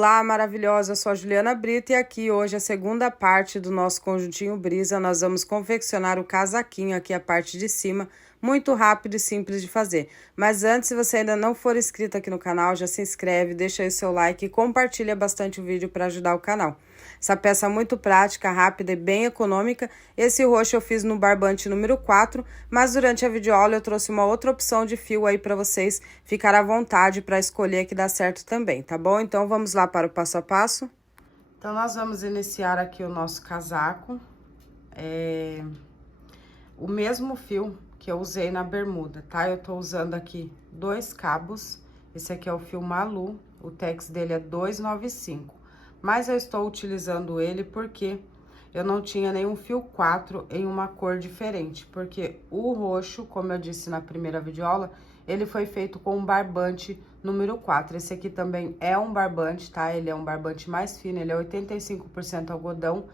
Olá, maravilhosa, eu sou a Juliana Brito e aqui hoje a segunda parte do nosso conjuntinho Brisa. Nós vamos confeccionar o casaquinho aqui, a parte de cima, muito rápido e simples de fazer. Mas antes, se você ainda não for inscrito aqui no canal, já se inscreve, deixa aí o seu like e compartilha bastante o vídeo para ajudar o canal. Essa peça é muito prática, rápida e bem econômica. Esse roxo eu fiz no barbante número 4, mas durante a videoaula eu trouxe uma outra opção de fio aí para vocês ficar à vontade para escolher que dá certo também, tá bom? Então vamos lá para o passo a passo. Então nós vamos iniciar aqui o nosso casaco. O mesmo fio que eu usei na bermuda, tá? Eu tô usando aqui 2 cabos. Esse aqui é o fio Malu, o tex dele é 295. Mas eu estou utilizando ele porque eu não tinha nenhum fio 4 em uma cor diferente. Porque o roxo, como eu disse na primeira videoaula, ele foi feito com um barbante número 4. Esse aqui também é um barbante, tá? Ele é um barbante mais fino, ele é 85% algodão.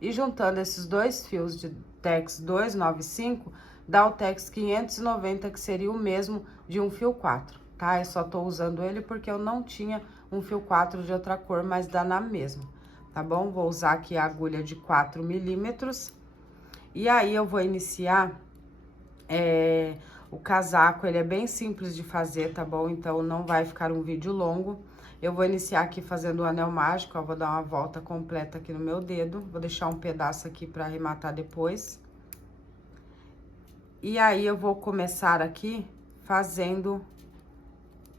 E juntando esses dois fios de tex 295, dá o tex 590, que seria o mesmo de um fio 4, tá? Eu só tô usando ele porque eu não tinha um fio 4 de outra cor, mas dá na mesma, tá bom? Vou usar aqui a agulha de 4 milímetros. E aí, eu vou iniciar o casaco. Ele é bem simples de fazer, tá bom? Então, não vai ficar um vídeo longo. Eu vou iniciar aqui fazendo o anel mágico, ó. Vou dar uma volta completa aqui no meu dedo. Vou deixar um pedaço aqui pra arrematar depois. E aí, eu vou começar aqui fazendo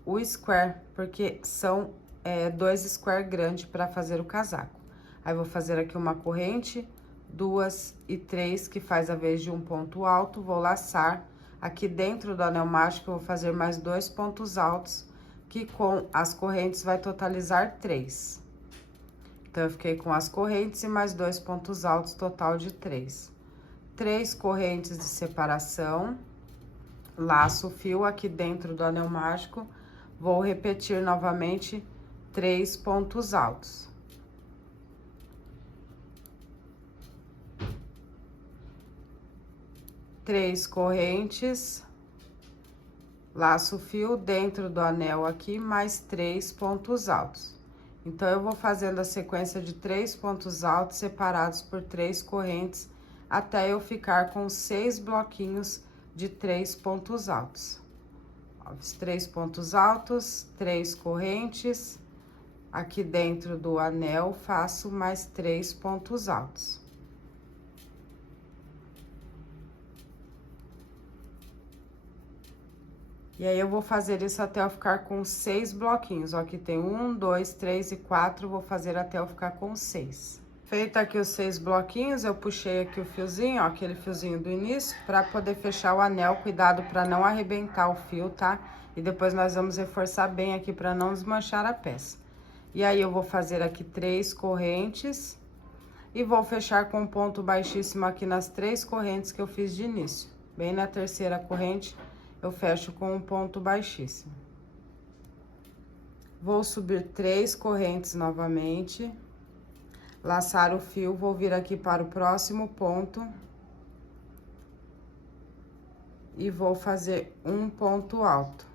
o square, porque são 2 square grandes para fazer o casaco. Aí, vou fazer aqui uma corrente, 2 e 3, que faz a vez de um ponto alto. Vou laçar aqui dentro do anel mágico, eu vou fazer mais 2 pontos altos, que com as correntes vai totalizar 3. Então, eu fiquei com as correntes e mais 2 pontos altos, total de 3. 3 correntes de separação, laço o fio aqui dentro do anel mágico. Vou repetir novamente 3 pontos altos. Três correntes, laço o fio dentro do anel aqui, mais 3 pontos altos. Então, eu vou fazendo a sequência de 3 pontos altos separados por 3 correntes, até eu ficar com 6 bloquinhos de 3 pontos altos. Os 3 pontos altos, 3 correntes, aqui dentro do anel faço mais 3 pontos altos. E aí, eu vou fazer isso até eu ficar com 6 bloquinhos, ó, aqui tem 1, 2, 3 e 4, vou fazer até eu ficar com 6. Feito aqui os 6 bloquinhos, eu puxei aqui o fiozinho, ó, aquele fiozinho do início, pra poder fechar o anel. Cuidado pra não arrebentar o fio, tá? E depois nós vamos reforçar bem aqui pra não desmanchar a peça. E aí, eu vou fazer aqui 3 correntes e vou fechar com um ponto baixíssimo aqui nas 3 correntes que eu fiz de início. Bem na terceira corrente, eu fecho com um ponto baixíssimo. Vou subir 3 correntes novamente. Laçar o fio, vou vir aqui para o próximo ponto. E vou fazer um ponto alto.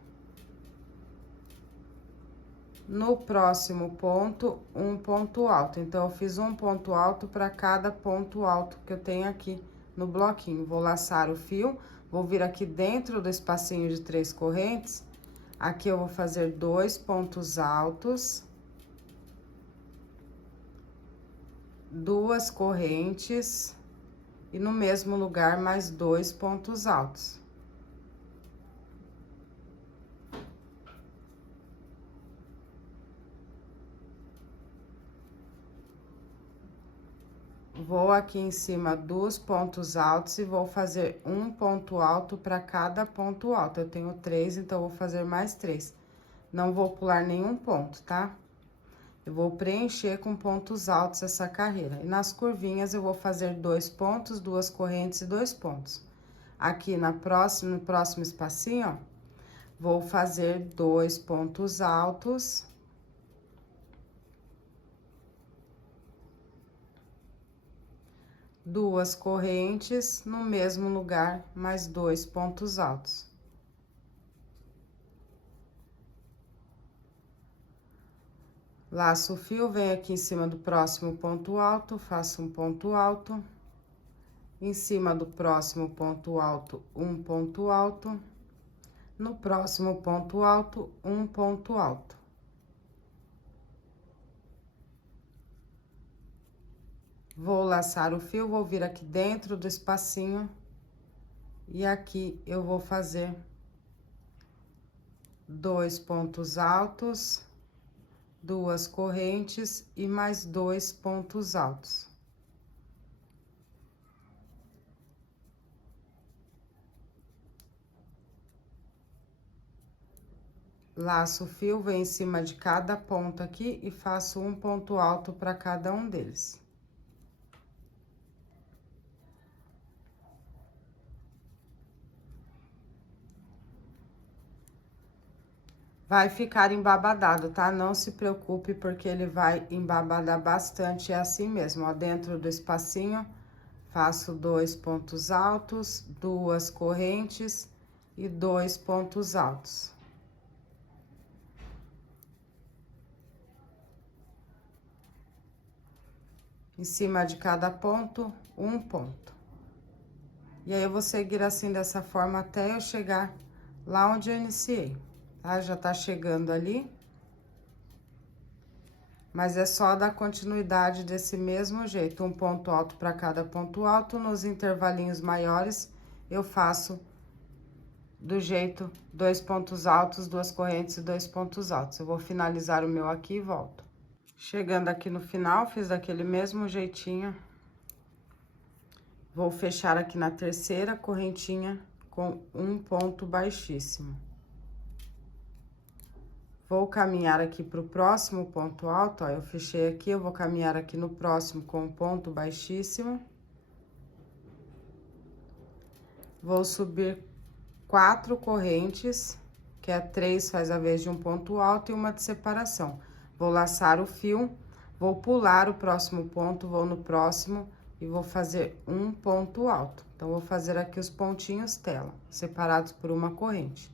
No próximo ponto, um ponto alto. Então, eu fiz um ponto alto para cada ponto alto que eu tenho aqui no bloquinho. Vou laçar o fio, vou vir aqui dentro do espacinho de 3 correntes. Aqui eu vou fazer 2 pontos altos. 2 correntes e no mesmo lugar mais 2 pontos altos. Vou aqui em cima dos pontos altos e vou fazer um ponto alto para cada ponto alto. Eu tenho 3, então vou fazer mais 3. Não vou pular nenhum ponto, tá? Eu vou preencher com pontos altos essa carreira. E nas curvinhas, eu vou fazer 2 pontos, 2 correntes e 2 pontos. Aqui no próximo espacinho, ó, vou fazer 2 pontos altos. Duas correntes, no mesmo lugar, mais 2 pontos altos. Laço o fio, venho aqui em cima do próximo ponto alto, faço um ponto alto. Em cima do próximo ponto alto, um ponto alto. No próximo ponto alto, um ponto alto. Vou laçar o fio, vou vir aqui dentro do espacinho. E aqui eu vou fazer 2 pontos altos, 2 correntes e mais 2 pontos altos. Laço o fio, venho em cima de cada ponto aqui e faço um ponto alto para cada um deles. Vai ficar embabadado, tá? Não se preocupe, porque ele vai embabadar bastante, é assim mesmo, ó. Dentro do espacinho, faço 2 pontos altos, 2 correntes e 2 pontos altos. Em cima de cada ponto, um ponto. E aí, eu vou seguir assim, dessa forma, até eu chegar lá onde eu iniciei, tá? Já tá chegando ali. Mas é só dar continuidade desse mesmo jeito, um ponto alto para cada ponto alto. Nos intervalinhos maiores, eu faço do jeito 2 pontos altos, 2 correntes e 2 pontos altos. Eu vou finalizar o meu aqui e volto. Chegando aqui no final, fiz daquele mesmo jeitinho. Vou fechar aqui na terceira correntinha com um ponto baixíssimo. Vou caminhar aqui pro próximo ponto alto, ó, eu fechei aqui, eu vou caminhar aqui no próximo com um ponto baixíssimo. Vou subir 4 correntes, que é 3 faz a vez de um ponto alto e uma de separação. Vou laçar o fio, vou pular o próximo ponto, vou no próximo e vou fazer um ponto alto. Então, vou fazer aqui os pontinhos tela, separados por uma corrente.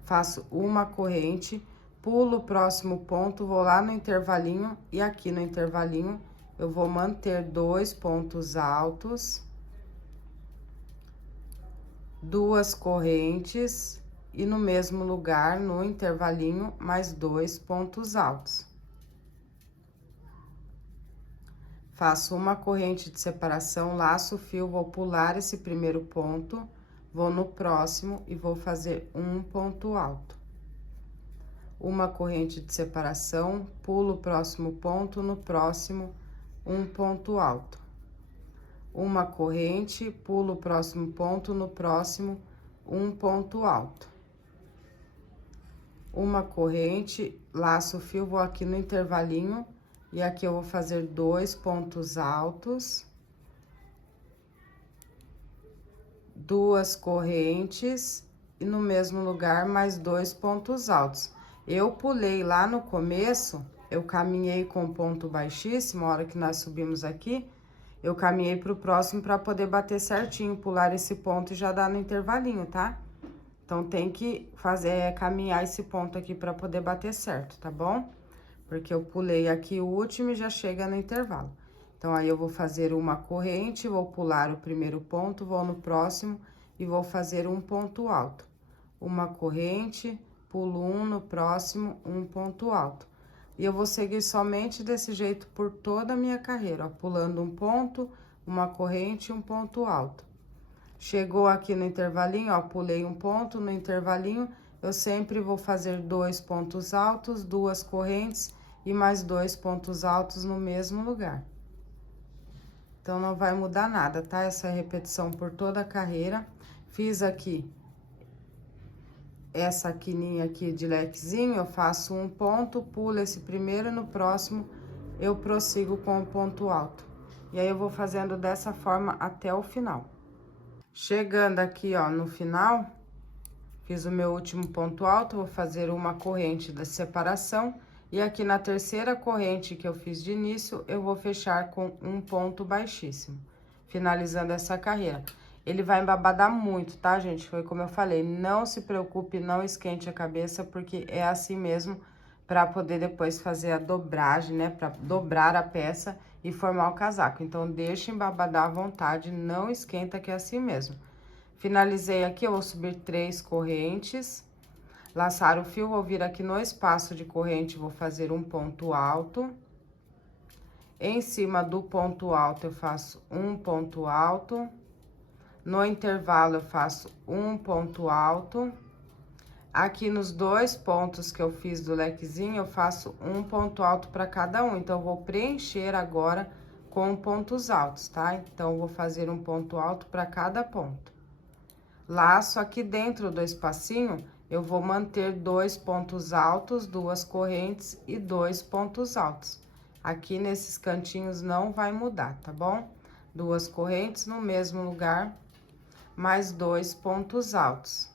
Faço uma corrente, pulo o próximo ponto, vou lá no intervalinho e aqui no intervalinho eu vou manter 2 pontos altos, 2 correntes e no mesmo lugar, no intervalinho, mais 2 pontos altos. Faço uma corrente de separação, laço o fio, vou pular esse primeiro ponto, vou no próximo e vou fazer um ponto alto. Uma corrente de separação, pulo o próximo ponto, no próximo, um ponto alto. Uma corrente, pulo o próximo ponto, no próximo, um ponto alto. Uma corrente, laço o fio, vou aqui no intervalinho e aqui eu vou fazer 2 pontos altos, 2 correntes e no mesmo lugar mais 2 pontos altos. Eu pulei lá no começo, eu caminhei com ponto baixíssimo, a hora que nós subimos aqui, eu caminhei pro próximo para poder bater certinho, pular esse ponto e já dar no intervalinho, tá? Então, tem que fazer, caminhar esse ponto aqui para poder bater certo, tá bom? Porque eu pulei aqui o último e já chega no intervalo. Então, aí eu vou fazer uma corrente, vou pular o primeiro ponto, vou no próximo e vou fazer um ponto alto. Uma corrente, pulo um no próximo, um ponto alto. E eu vou seguir somente desse jeito por toda a minha carreira, ó, pulando um ponto, uma corrente e um ponto alto. Chegou aqui no intervalinho, ó, pulei um ponto, no intervalinho, eu sempre vou fazer 2 pontos altos, 2 correntes e mais 2 pontos altos no mesmo lugar. Então, não vai mudar nada, tá? Essa repetição por toda a carreira. Fiz aqui essa quininha aqui de lequezinho, eu faço um ponto, pulo esse primeiro, no próximo eu prossigo com o ponto alto. E aí, eu vou fazendo dessa forma até o final. Chegando aqui, ó, no final, fiz o meu último ponto alto, vou fazer uma corrente da separação. E aqui na terceira corrente que eu fiz de início, eu vou fechar com um ponto baixíssimo, finalizando essa carreira. Ele vai embabadar muito, tá, gente? Foi como eu falei, não se preocupe, não esquente a cabeça, porque é assim mesmo para poder depois fazer a dobragem, né? Para dobrar a peça e formar o casaco. Então, deixa embabadar à vontade, não esquenta, que é assim mesmo. Finalizei aqui, eu vou subir 3 correntes, laçar o fio, vou vir aqui no espaço de corrente, vou fazer um ponto alto. Em cima do ponto alto, eu faço um ponto alto. No intervalo, eu faço um ponto alto. Aqui nos 2 pontos que eu fiz do lequezinho, eu faço um ponto alto para cada um. Então, eu vou preencher agora com pontos altos, tá? Então, eu vou fazer um ponto alto para cada ponto. Laço aqui dentro do espacinho, eu vou manter 2 pontos altos, 2 correntes e 2 pontos altos. Aqui nesses cantinhos não vai mudar, tá bom? 2 correntes no mesmo lugar, mais 2 pontos altos.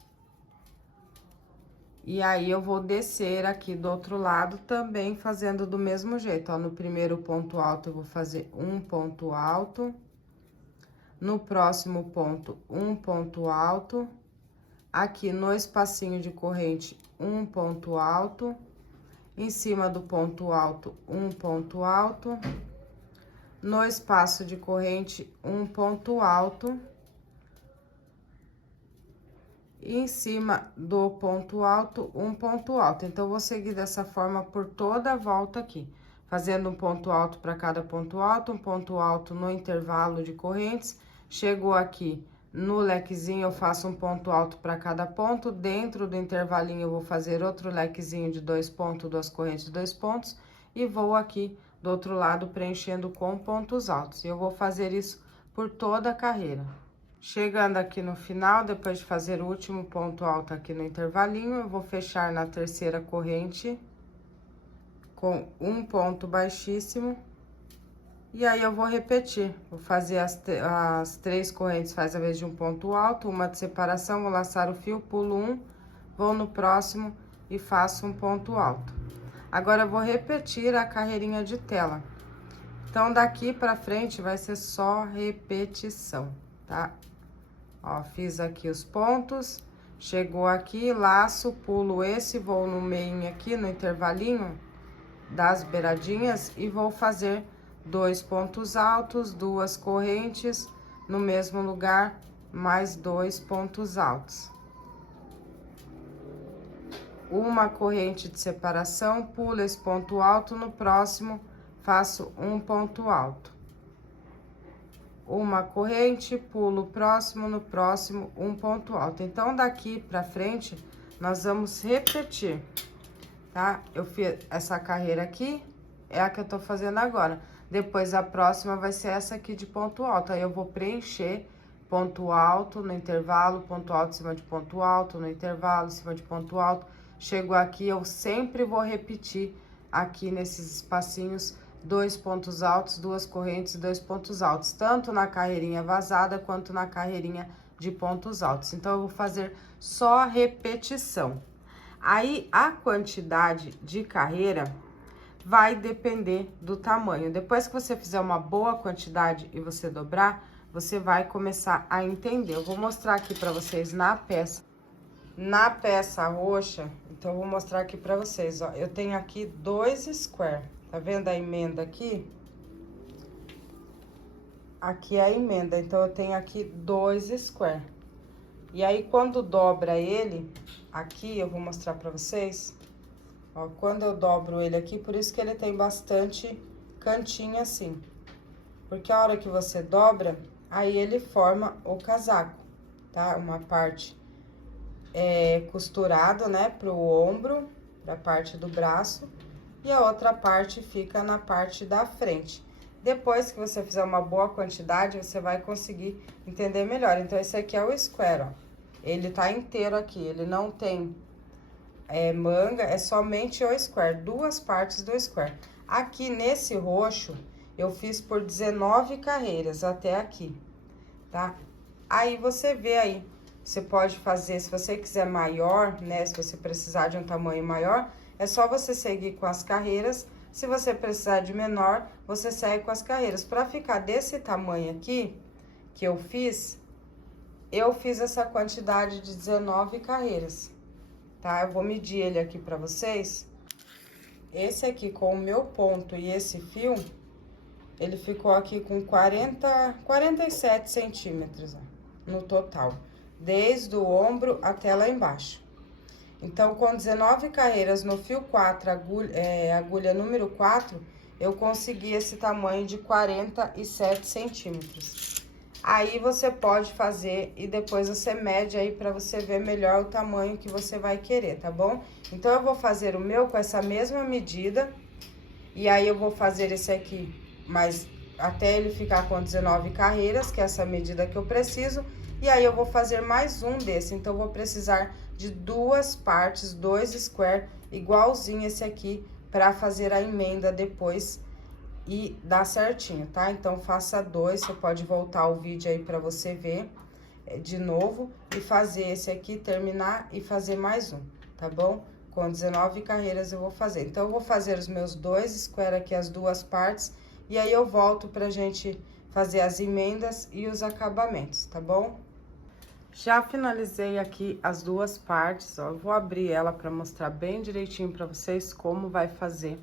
E aí, eu vou descer aqui do outro lado também fazendo do mesmo jeito, ó. No primeiro ponto alto, eu vou fazer um ponto alto. No próximo ponto, um ponto alto. Aqui no espacinho de corrente, um ponto alto. Em cima do ponto alto, um ponto alto. No espaço de corrente, um ponto alto. E em cima do ponto alto, um ponto alto. Então, eu vou seguir dessa forma por toda a volta aqui. Fazendo um ponto alto para cada ponto alto, um ponto alto no intervalo de correntes. Chegou aqui no lequezinho, eu faço um ponto alto para cada ponto. Dentro do intervalinho, eu vou fazer outro lequezinho de 2 pontos, 2 correntes, 2 pontos. E vou aqui do outro lado preenchendo com pontos altos. E eu vou fazer isso por toda a carreira. Chegando aqui no final, depois de fazer o último ponto alto aqui no intervalinho, eu vou fechar na terceira corrente com um ponto baixíssimo. E aí, eu vou repetir, vou fazer as 3 correntes, faz a vez de um ponto alto, uma de separação, vou laçar o fio, pulo um, vou no próximo e faço um ponto alto. Agora, eu vou repetir a carreirinha de tela. Então, daqui pra frente vai ser só repetição, tá? Ó, fiz aqui os pontos, chegou aqui, laço, pulo esse, vou no meio aqui, no intervalinho das beiradinhas e vou fazer 2 pontos altos, 2 correntes, no mesmo lugar, mais 2 pontos altos. Uma corrente de separação, pulo esse ponto alto, no próximo, faço um ponto alto. Uma corrente, pulo o próximo, no próximo, um ponto alto. Então, daqui pra frente, nós vamos repetir, tá? Eu fiz essa carreira aqui, é a que eu tô fazendo agora. Depois, a próxima vai ser essa aqui de ponto alto. Aí, eu vou preencher ponto alto no intervalo, ponto alto em cima de ponto alto, no intervalo, em cima de ponto alto. Chego aqui, eu sempre vou repetir aqui nesses espacinhos 2 pontos altos, 2 correntes e 2 pontos altos. Tanto na carreirinha vazada, quanto na carreirinha de pontos altos. Então, eu vou fazer só repetição. Aí, a quantidade de carreira vai depender do tamanho. Depois que você fizer uma boa quantidade e você dobrar, você vai começar a entender. Eu vou mostrar aqui pra vocês na peça. Na peça roxa, então, eu vou mostrar aqui pra vocês, ó. Eu tenho aqui 2 square. Tá vendo a emenda aqui? Aqui é a emenda, então, eu tenho aqui 2 square. E aí, quando dobra ele, aqui, eu vou mostrar pra vocês. Ó, quando eu dobro ele aqui, por isso que ele tem bastante cantinho assim. Porque a hora que você dobra, aí ele forma o casaco, tá? Uma parte costurada, né, pro ombro, da parte do braço. E a outra parte fica na parte da frente. Depois que você fizer uma boa quantidade, você vai conseguir entender melhor. Então, esse aqui é o square, ó. Ele tá inteiro aqui, ele não tem manga, é somente o square, 2 partes do square. Aqui nesse roxo, eu fiz por 19 carreiras até aqui, tá? Aí, você vê aí, você pode fazer, se você quiser maior, né, se você precisar de um tamanho maior, é só você seguir com as carreiras. Se você precisar de menor, você segue com as carreiras. Pra ficar desse tamanho aqui, que eu fiz essa quantidade de 19 carreiras, tá? Eu vou medir ele aqui pra vocês. esse aqui com o meu ponto e esse fio, ele ficou aqui com 47 centímetros, ó, no total. Desde o ombro até lá embaixo. Então, com 19 carreiras no fio 4, agulha número 4, eu consegui esse tamanho de 47 centímetros. Aí, você pode fazer e depois você mede aí pra você ver melhor o tamanho que você vai querer, tá bom? Então, eu vou fazer o meu com essa mesma medida. E aí, eu vou fazer esse aqui, mas até ele ficar com 19 carreiras, que é essa medida que eu preciso. E aí, eu vou fazer mais um desse, então, eu vou precisar de 2 partes, 2 square, igualzinho esse aqui, pra fazer a emenda depois e dar certinho, tá? Então, faça 2, você pode voltar o vídeo aí pra você ver de novo e fazer esse aqui, terminar e fazer mais um, tá bom? Com 19 carreiras eu vou fazer. Então, eu vou fazer os meus 2 square aqui, as 2 partes, e aí eu volto pra gente fazer as emendas e os acabamentos, tá bom? Já finalizei aqui as 2 partes, ó, eu vou abrir ela pra mostrar bem direitinho pra vocês como vai fazer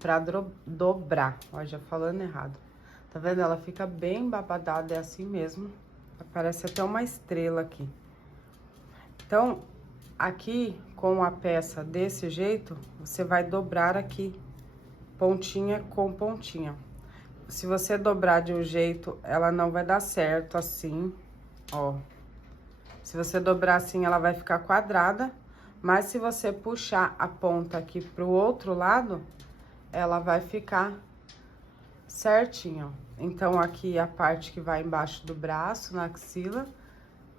pra dobrar, ó, já falando errado. Tá vendo? Ela fica bem babadada, é assim mesmo, parece até uma estrela aqui. Então, aqui com a peça desse jeito, você vai dobrar aqui, pontinha com pontinha. Se você dobrar de um jeito, ela não vai dar certo assim, ó. Se você dobrar assim, ela vai ficar quadrada, mas se você puxar a ponta aqui pro outro lado, ela vai ficar certinho, ó. Então, aqui a parte que vai embaixo do braço, na axila,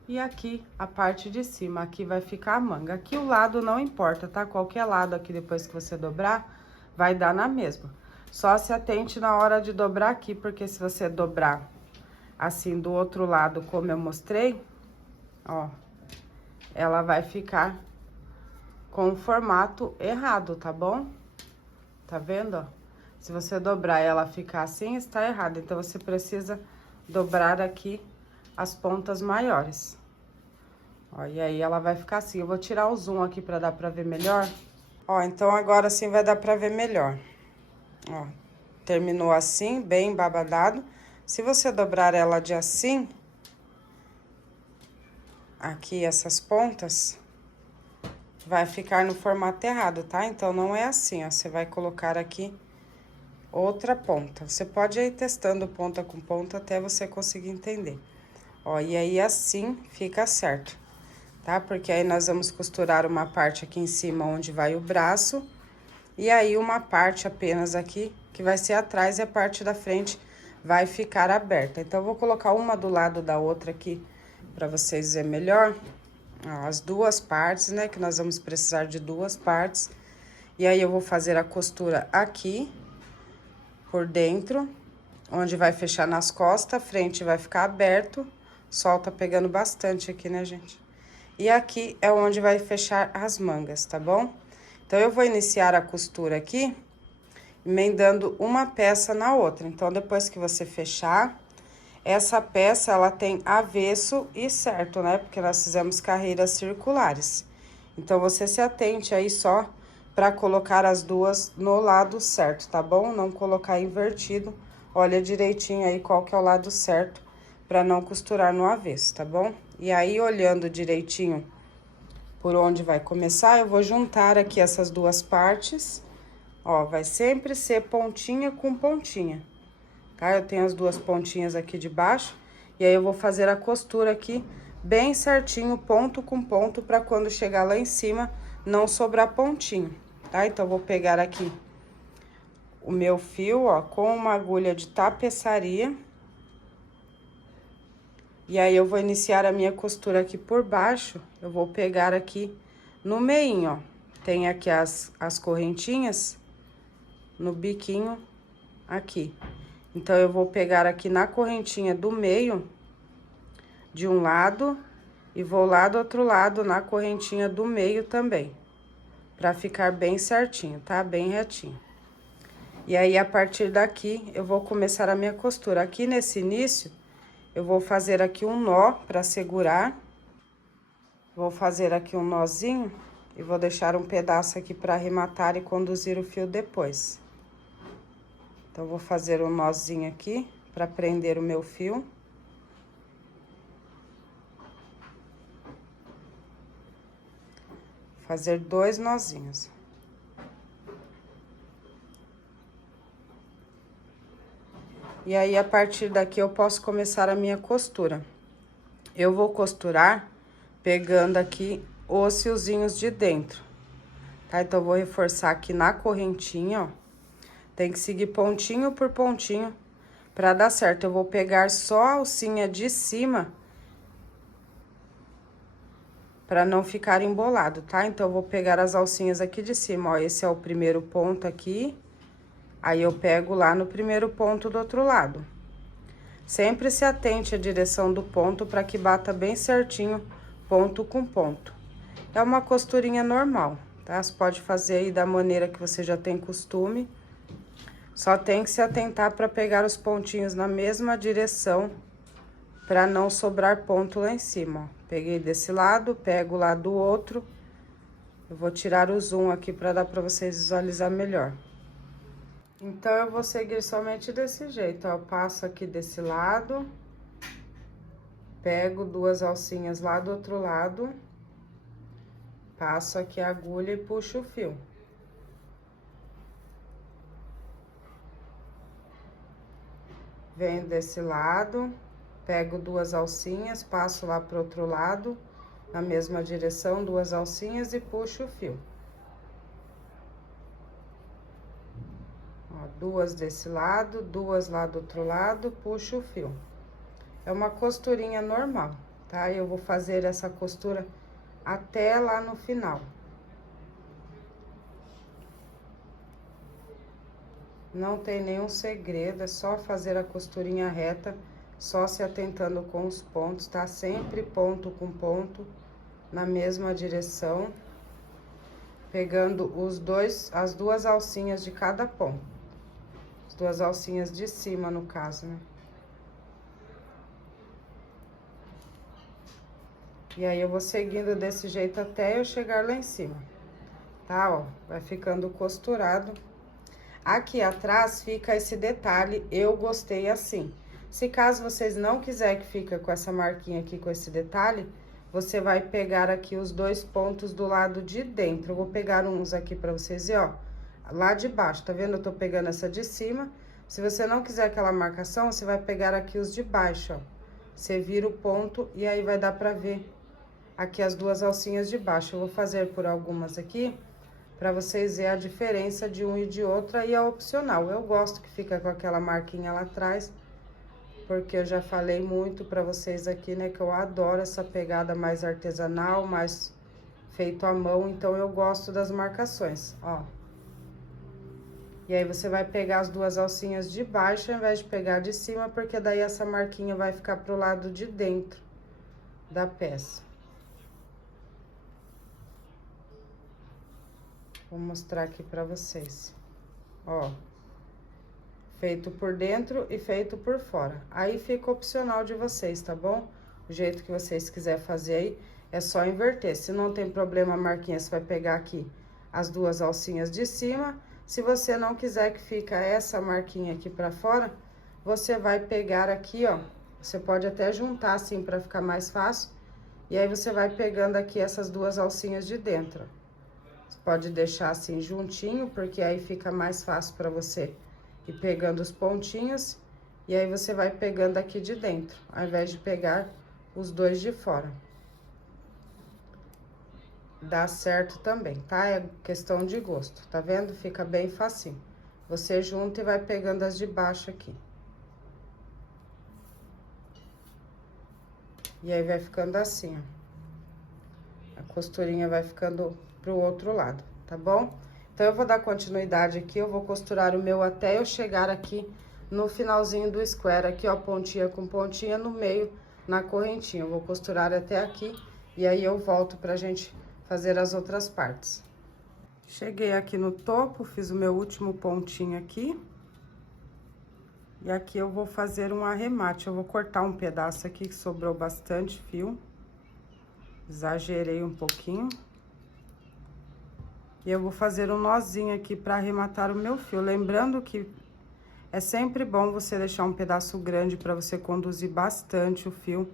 e aqui a parte de cima, aqui vai ficar a manga. Aqui o lado não importa, tá? Qualquer lado aqui, depois que você dobrar, vai dar na mesma. Só se atente na hora de dobrar aqui, porque se você dobrar assim do outro lado, como eu mostrei, ó, ela vai ficar com o formato errado, tá bom? Tá vendo, ó? Se você dobrar e ela ficar assim, está errado. Então, você precisa dobrar aqui as pontas maiores. Ó, e aí ela vai ficar assim. Eu vou tirar o zoom aqui pra dar pra ver melhor. Ó, então agora sim vai dar pra ver melhor. Ó, terminou assim, bem babadado. Se você dobrar ela de assim, aqui essas pontas, vai ficar no formato errado, tá? Então, não é assim, ó, você vai colocar aqui outra ponta. Você pode ir testando ponta com ponta até você conseguir entender. Ó, e aí assim fica certo, tá? Porque aí nós vamos costurar uma parte aqui em cima onde vai o braço, e aí uma parte apenas aqui que vai ser atrás e a parte da frente vai ficar aberta. Então, eu vou colocar uma do lado da outra aqui pra vocês verem melhor. Ó, as 2 partes, né, que nós vamos precisar de 2 partes. E aí, eu vou fazer a costura aqui, por dentro, onde vai fechar nas costas, a frente vai ficar aberto. O sol tá pegando bastante aqui, né, gente? E aqui é onde vai fechar as mangas, tá bom? Então, eu vou iniciar a costura aqui, emendando uma peça na outra. Então, depois que você fechar, essa peça, ela tem avesso e certo, né? Porque nós fizemos carreiras circulares. Então, você se atente aí só pra colocar as 2 no lado certo, tá bom? Não colocar invertido. Olha direitinho aí qual que é o lado certo pra não costurar no avesso, tá bom? E aí, olhando direitinho por onde vai começar, eu vou juntar aqui essas 2 partes. Ó, vai sempre ser pontinha com pontinha, tá? Eu tenho as 2 pontinhas aqui de baixo, e aí eu vou fazer a costura aqui bem certinho, ponto com ponto, pra quando chegar lá em cima, não sobrar pontinho, tá? Então, eu vou pegar aqui o meu fio, ó, com uma agulha de tapeçaria. E aí, eu vou iniciar a minha costura aqui por baixo, eu vou pegar aqui no meinho, ó. Tem aqui as correntinhas no biquinho aqui. Então, eu vou pegar aqui na correntinha do meio, de um lado, e vou lá do outro lado na correntinha do meio também, pra ficar bem certinho, tá? Bem retinho. E aí, a partir daqui, eu vou começar a minha costura. Aqui nesse início, eu vou fazer aqui um nó pra segurar. Vou fazer aqui um nozinho E vou deixar um pedaço aqui para arrematar e conduzir o fio depois. Então, vou fazer um nozinho aqui para prender o meu fio. Fazer 2 nozinhos. E aí, a partir daqui, eu posso começar a minha costura. Eu vou costurar pegando aqui os fiozinhos de dentro, tá? Então, eu vou reforçar aqui na correntinha, ó. Tem que seguir pontinho por pontinho pra dar certo. Eu vou pegar só a alcinha de cima pra não ficar embolado, tá? Então, eu vou pegar as alcinhas aqui de cima, ó. Esse é o primeiro ponto aqui. Aí, eu pego lá no primeiro ponto do outro lado. Sempre se atente à direção do ponto para que bata bem certinho, ponto com ponto. É uma costurinha normal, tá? Você pode fazer aí da maneira que você já tem costume. Só tem que se atentar para pegar os pontinhos na mesma direção, para não sobrar ponto lá em cima, ó. Peguei desse lado, pego lá do outro. Eu vou tirar o zoom aqui para dar para vocês visualizar melhor. Então, eu vou seguir somente desse jeito, ó. Eu passo aqui desse lado, pego 2 alcinhas lá do outro lado, passo aqui a agulha e puxo o fio. Venho desse lado, pego 2 alcinhas, passo lá pro outro lado, na mesma direção, 2 alcinhas e puxo o fio. 2 desse lado, 2 lá do outro lado, puxo o fio. É uma costurinha normal, tá? Eu vou fazer essa costura até lá no final. Não tem nenhum segredo, é só fazer a costurinha reta, só se atentando com os pontos, tá? Sempre ponto com ponto, na mesma direção, pegando as 2 alcinhas de cada ponto. 2 alcinhas de cima, no caso, né? E aí, eu vou seguindo desse jeito até eu chegar lá em cima, tá? Ó, vai ficando costurado. Aqui atrás fica esse detalhe, eu gostei assim. Se caso vocês não quiserem que fica com essa marquinha aqui, com esse detalhe, você vai pegar aqui os 2 pontos do lado de dentro. Eu vou pegar uns aqui pra vocês verem, ó. Lá de baixo, tá vendo? Eu tô pegando essa de cima. Se você não quiser aquela marcação, você vai pegar aqui os de baixo, ó. Você vira o ponto e aí vai dar pra ver aqui as 2 alcinhas de baixo. Eu vou fazer por algumas aqui, pra vocês verem a diferença de um e de outro, aí é opcional. Eu gosto que fica com aquela marquinha lá atrás, porque eu já falei muito pra vocês aqui, né, que eu adoro essa pegada mais artesanal, mais feito à mão, então eu gosto das marcações, ó. E aí, você vai pegar as 2 alcinhas de baixo, ao invés de pegar de cima, porque daí essa marquinha vai ficar pro lado de dentro da peça. Vou mostrar aqui pra vocês. Ó, feito por dentro e feito por fora. Aí, fica opcional de vocês, tá bom? O jeito que vocês quiserem fazer aí, é só inverter. Se não tem problema a marquinha, você vai pegar aqui as 2 alcinhas de cima. Se você não quiser que fica essa marquinha aqui pra fora, você vai pegar aqui, ó. Você pode até juntar assim pra ficar mais fácil. E aí, você vai pegando aqui essas 2 alcinhas de dentro. Você pode deixar assim juntinho, porque aí fica mais fácil pra você ir pegando os pontinhos. E aí, você vai pegando aqui de dentro, ao invés de pegar os 2 de fora. Dá certo também, tá? É questão de gosto, tá vendo? Fica bem facinho. Você junta e vai pegando as de baixo aqui. E aí, vai ficando assim, ó. A costurinha vai ficando pro outro lado, tá bom? Então, eu vou dar continuidade aqui, eu vou costurar o meu até eu chegar aqui no finalzinho do square, aqui, ó, pontinha com pontinha no meio, na correntinha. Eu vou costurar até aqui e aí eu volto pra gente fazer as outras partes. Cheguei aqui no topo, fiz o meu último pontinho aqui. E aqui eu vou fazer um arremate. Eu vou cortar um pedaço aqui que sobrou bastante fio. Exagerei um pouquinho. E eu vou fazer um nozinho aqui para arrematar o meu fio. Lembrando que é sempre bom você deixar um pedaço grande para você conduzir bastante o fio,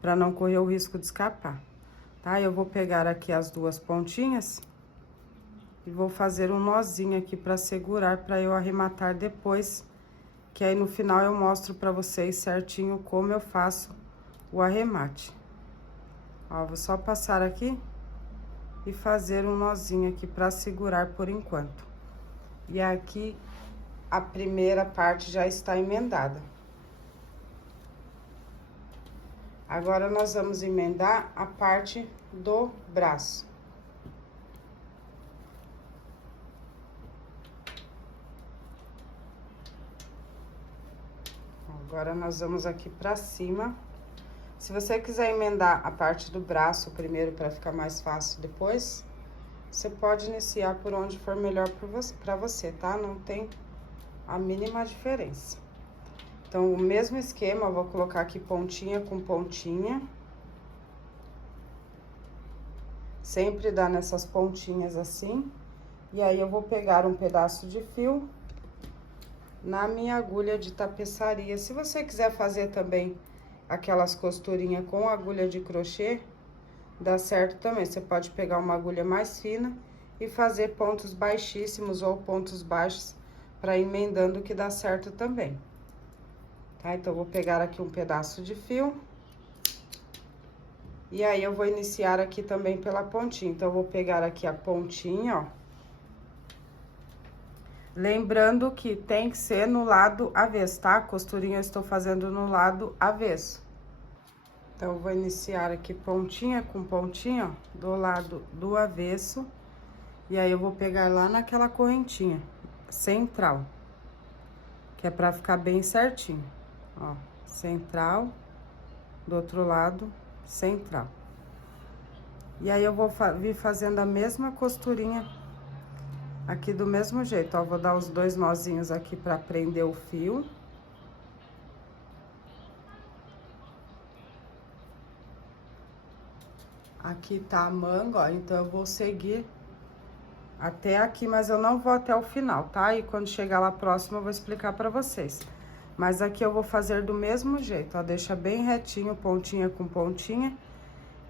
para não correr o risco de escapar, tá? Eu vou pegar aqui as duas pontinhas e vou fazer um nozinho aqui para segurar, para eu arrematar depois, que aí no final eu mostro para vocês certinho como eu faço o arremate. Ó, vou só passar aqui e fazer um nozinho aqui para segurar por enquanto. E aqui a primeira parte já está emendada. Agora nós vamos emendar a parte do braço. Agora nós vamos aqui pra cima. Se você quiser emendar a parte do braço primeiro para ficar mais fácil depois, você pode iniciar por onde for melhor pra você, tá? Não tem a mínima diferença. Então, o mesmo esquema, eu vou colocar aqui pontinha com pontinha. Sempre dá nessas pontinhas assim. E aí, eu vou pegar um pedaço de fio na minha agulha de tapeçaria. Se você quiser fazer também aquelas costurinhas com agulha de crochê, dá certo também. Você pode pegar uma agulha mais fina e fazer pontos baixíssimos ou pontos baixos para ir emendando, que dá certo também. Tá? Então, eu vou pegar aqui um pedaço de fio. E aí, eu vou iniciar aqui também pela pontinha. Então, eu vou pegar aqui a pontinha, ó. Lembrando que tem que ser no lado avesso, tá? A costurinha eu estou fazendo no lado avesso. Então, eu vou iniciar aqui pontinha com pontinha, ó, do lado do avesso. E aí, eu vou pegar lá naquela correntinha central, que é pra ficar bem certinho. Ó, central, do outro lado, central. E aí, eu vou vir fazendo a mesma costurinha aqui do mesmo jeito, ó. Vou dar os dois nozinhos aqui pra prender o fio. Aqui tá a manga, ó, então eu vou seguir até aqui, mas eu não vou até o final, tá? E quando chegar lá próximo eu vou explicar pra vocês. Mas aqui eu vou fazer do mesmo jeito, ó, deixa bem retinho, pontinha com pontinha.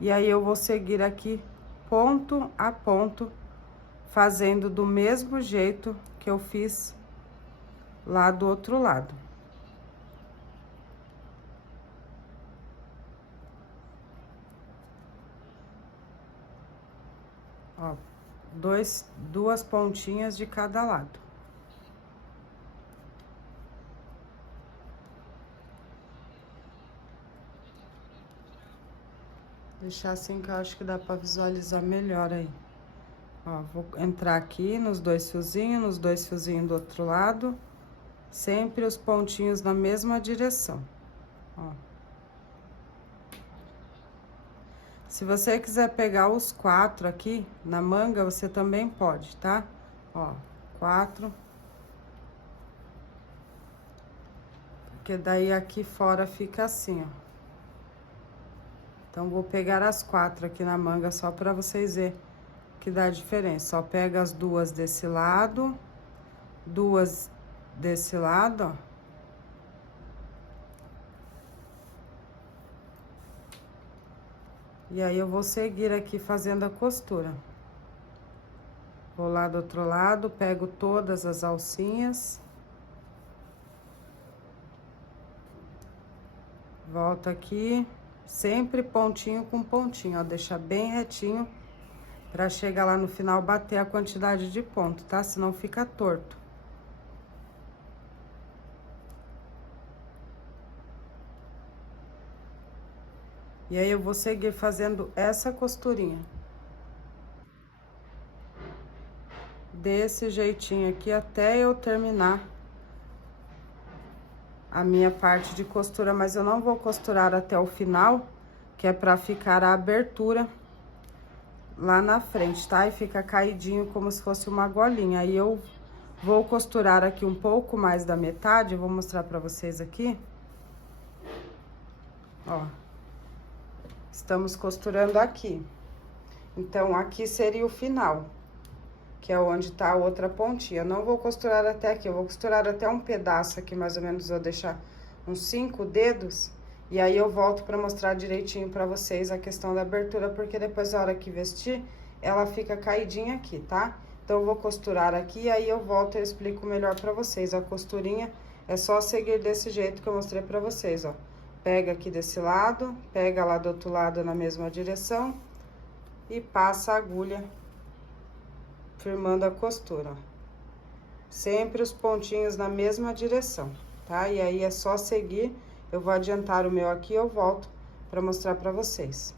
E aí, eu vou seguir aqui ponto a ponto, fazendo do mesmo jeito que eu fiz lá do outro lado. Ó, duas pontinhas de cada lado. Deixar assim que eu acho que dá pra visualizar melhor aí. Ó, vou entrar aqui nos dois fiozinhos do outro lado. Sempre os pontinhos na mesma direção, ó. Se você quiser pegar os 4 aqui na manga, você também pode, tá? Ó, 4. Porque daí aqui fora fica assim, ó. Então, vou pegar as 4 aqui na manga só pra vocês verem que dá diferença. Ó, pega as duas desse lado, duas desse lado, ó. E aí, eu vou seguir aqui fazendo a costura. Vou lá do outro lado, pego todas as alcinhas. Volto aqui, sempre pontinho com pontinho, ó. Deixa bem retinho pra chegar lá no final, bater a quantidade de ponto, tá? Senão fica torto. E aí, eu vou seguir fazendo essa costurinha. Desse jeitinho aqui, até eu terminar a minha parte de costura. Mas eu não vou costurar até o final, que é pra ficar a abertura lá na frente, tá? E fica caidinho como se fosse uma golinha. Aí, eu vou costurar aqui um pouco mais da metade, vou mostrar pra vocês aqui. Ó. Estamos costurando aqui. Então, aqui seria o final, que é onde tá a outra pontinha. Não vou costurar até aqui, eu vou costurar até um pedaço aqui, mais ou menos, vou deixar uns 5 dedos. E aí eu volto pra mostrar direitinho pra vocês a questão da abertura, porque depois, na hora que vestir, ela fica caidinha aqui, tá? Então, eu vou costurar aqui e aí eu volto e eu explico melhor pra vocês. A costurinha é só seguir desse jeito que eu mostrei pra vocês, ó. Pega aqui desse lado, pega lá do outro lado na mesma direção e passa a agulha firmando a costura, ó. Sempre os pontinhos na mesma direção, tá? E aí é só seguir. Eu vou adiantar o meu aqui, eu volto pra mostrar pra vocês.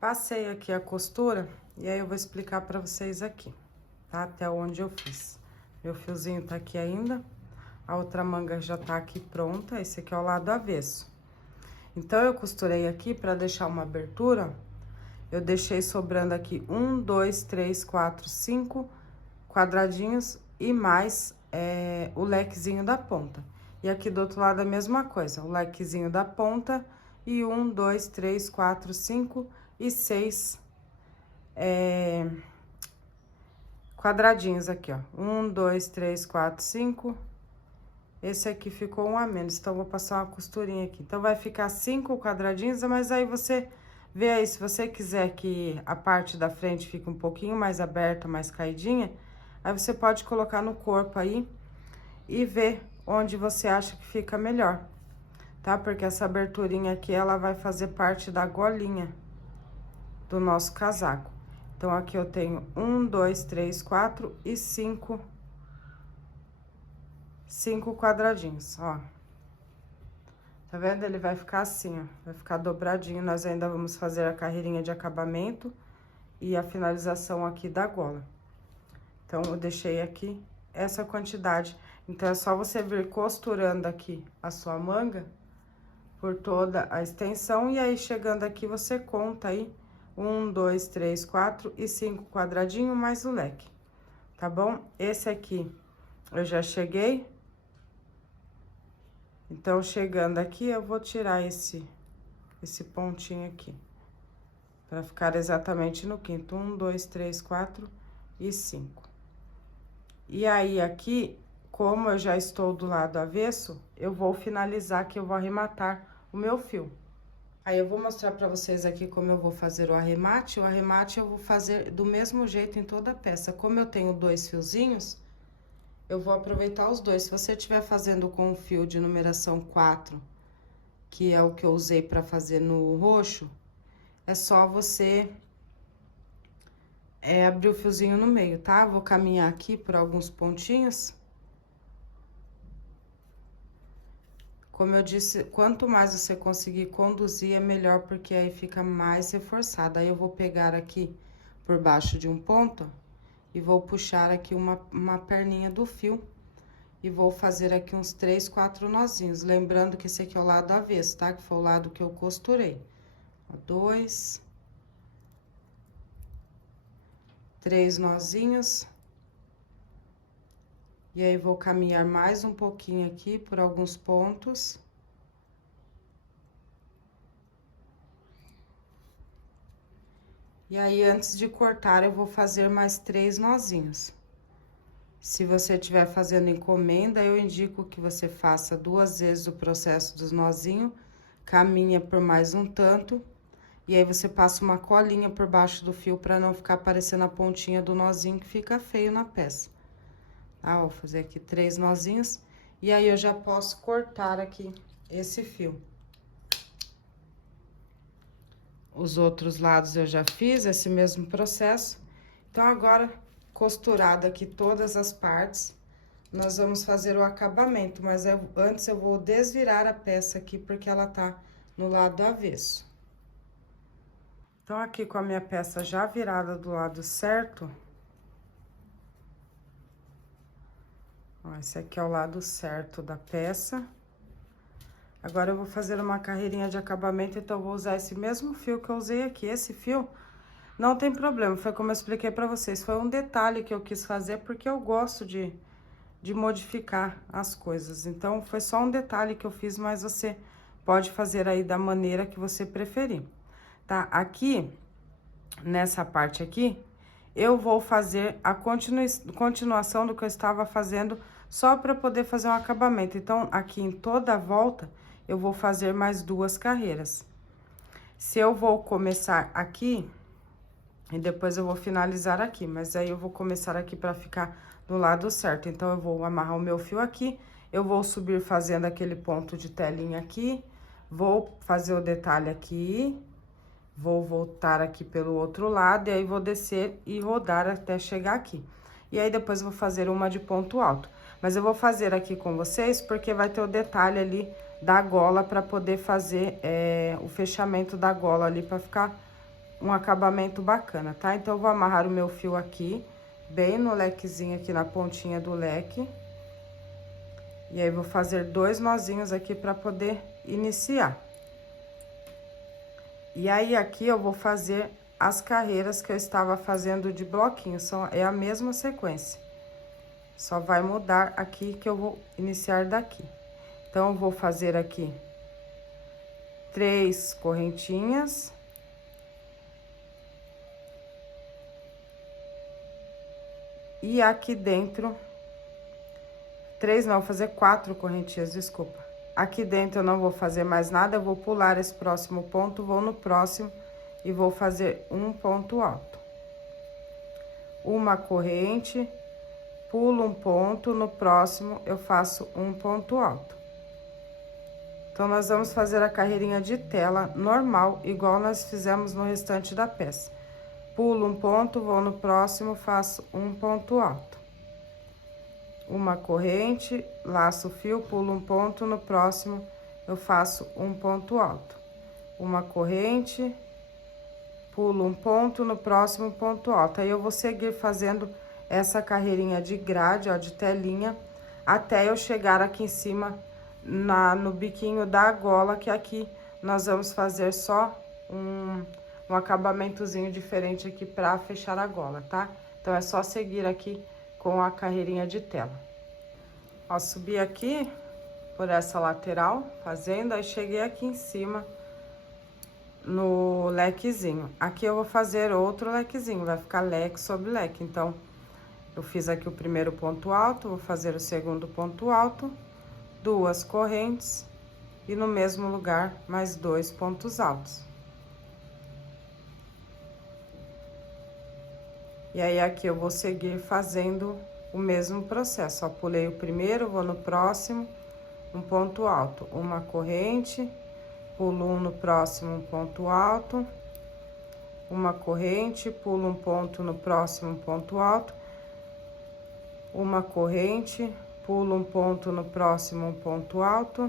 Passei aqui a costura e aí eu vou explicar pra vocês aqui, tá? Até onde eu fiz. Meu fiozinho tá aqui ainda, a outra manga já tá aqui pronta, esse aqui é o lado avesso. Então, eu costurei aqui pra deixar uma abertura, eu deixei sobrando aqui 1, 2, 3, 4, 5 quadradinhos e mais o lequezinho da ponta. E aqui do outro lado a mesma coisa, o lequezinho da ponta e 1, 2, 3, 4, 5 e 6 quadradinhos aqui, ó. 1, 2, 3, 4, 5. Esse aqui ficou um a menos, então vou passar uma costurinha aqui. Então, vai ficar 5 quadradinhos, mas aí você vê aí, se você quiser que a parte da frente fique um pouquinho mais aberta, mais caidinha, aí você pode colocar no corpo aí e ver onde você acha que fica melhor, tá? Porque essa aberturinha aqui, ela vai fazer parte da golinha do nosso casaco. Então, aqui eu tenho 1, 2, 3, 4 e 5 quadradinhos, ó. Tá vendo? Ele vai ficar assim, ó, vai ficar dobradinho. Nós ainda vamos fazer a carreirinha de acabamento e a finalização aqui da gola. Então, eu deixei aqui essa quantidade. Então, é só você vir costurando aqui a sua manga por toda a extensão. E aí, chegando aqui, você conta aí 1, 2, 3, 4 e 5 quadradinhos mais o leque, tá bom? Esse aqui eu já cheguei. Então, chegando aqui, eu vou tirar esse pontinho aqui, pra ficar exatamente no quinto. 1, 2, 3, 4 e 5. E aí, aqui, como eu já estou do lado avesso, eu vou finalizar aqui, eu vou arrematar o meu fio. Aí, eu vou mostrar pra vocês aqui como eu vou fazer o arremate. O arremate eu vou fazer do mesmo jeito em toda a peça. Como eu tenho 2 fiozinhos, eu vou aproveitar os dois. Se você estiver fazendo com o fio de numeração 4, que é o que eu usei pra fazer no roxo, é só você abrir o fiozinho no meio, tá? Vou caminhar aqui por alguns pontinhos. Como eu disse, quanto mais você conseguir conduzir, é melhor, porque aí fica mais reforçado. Aí, eu vou pegar aqui por baixo de um ponto e vou puxar aqui uma perninha do fio e vou fazer aqui uns 3, 4 nozinhos. Lembrando que esse aqui é o lado avesso, tá? Que foi o lado que eu costurei. 2, 3 nozinhos. E aí, vou caminhar mais um pouquinho aqui por alguns pontos. E aí, antes de cortar, eu vou fazer mais 3 nozinhos. Se você estiver fazendo encomenda, eu indico que você faça 2 vezes o processo dos nozinhos, caminha por mais um tanto, e aí você passa uma colinha por baixo do fio para não ficar aparecendo a pontinha do nozinho, que fica feio na peça. Tá? Vou fazer aqui 3 nozinhos, e aí eu já posso cortar aqui esse fio. Os outros lados eu já fiz esse mesmo processo. Então, agora, costurado aqui todas as partes, nós vamos fazer o acabamento, mas antes eu vou desvirar a peça aqui, porque ela tá no lado avesso. Então, aqui com a minha peça já virada do lado certo, ó, esse aqui é o lado certo da peça. Agora, eu vou fazer uma carreirinha de acabamento, então eu vou usar esse mesmo fio que eu usei aqui. Esse fio não tem problema, foi como eu expliquei pra vocês, foi um detalhe que eu quis fazer, porque eu gosto de modificar as coisas. Então, foi só um detalhe que eu fiz, mas você pode fazer aí da maneira que você preferir, tá? Aqui, nessa parte aqui, eu vou fazer a continuação do que eu estava fazendo, só para poder fazer um acabamento. Então, aqui em toda a volta, eu vou fazer mais 2 carreiras. Se eu vou começar aqui, e depois eu vou finalizar aqui, mas aí eu vou começar aqui para ficar do lado certo. Então, eu vou amarrar o meu fio aqui, eu vou subir fazendo aquele ponto de telinha aqui, vou fazer o detalhe aqui, vou voltar aqui pelo outro lado, e aí vou descer e rodar até chegar aqui. E aí, depois eu vou fazer uma de ponto alto. Mas eu vou fazer aqui com vocês, porque vai ter o detalhe ali da gola para poder fazer o fechamento da gola ali, para ficar um acabamento bacana, tá? Então, eu vou amarrar o meu fio aqui, bem no lequezinho aqui, na pontinha do leque. E aí, vou fazer 2 nozinhos aqui para poder iniciar. E aí, aqui eu vou fazer as carreiras que eu estava fazendo de bloquinho, é a mesma sequência. Só vai mudar aqui que eu vou iniciar daqui. Então, eu vou fazer aqui 3 correntinhas. E aqui dentro, 3 não, vou fazer 4 correntinhas, desculpa. Aqui dentro eu não vou fazer mais nada, eu vou pular esse próximo ponto, vou no próximo e vou fazer um ponto alto. Uma corrente, pulo um ponto, no próximo eu faço um ponto alto. Então, nós vamos fazer a carreirinha de tela normal, igual nós fizemos no restante da peça. Pulo um ponto, vou no próximo, faço um ponto alto. Uma corrente, laço o fio, pulo um ponto, no próximo eu faço um ponto alto. Uma corrente, pulo um ponto, no próximo ponto alto. Aí, eu vou seguir fazendo essa carreirinha de grade, ó, de telinha, até eu chegar aqui em cima, no biquinho da gola, que aqui nós vamos fazer só um acabamentozinho diferente aqui pra fechar a gola, tá? Então, é só seguir aqui com a carreirinha de tela. Ó, subi aqui por essa lateral, fazendo, aí cheguei aqui em cima no lequezinho. Aqui eu vou fazer outro lequezinho, vai ficar leque sobre leque. Então, eu fiz aqui o primeiro ponto alto, vou fazer o segundo ponto alto, 2 correntes e no mesmo lugar mais 2 pontos altos. E aí, aqui eu vou seguir fazendo o mesmo processo, ó, pulei o primeiro, vou no próximo, um ponto alto, uma corrente, pulo um no próximo, um ponto alto, uma corrente, pulo um ponto no próximo, um ponto alto, uma corrente, pulo um ponto no próximo, um ponto alto,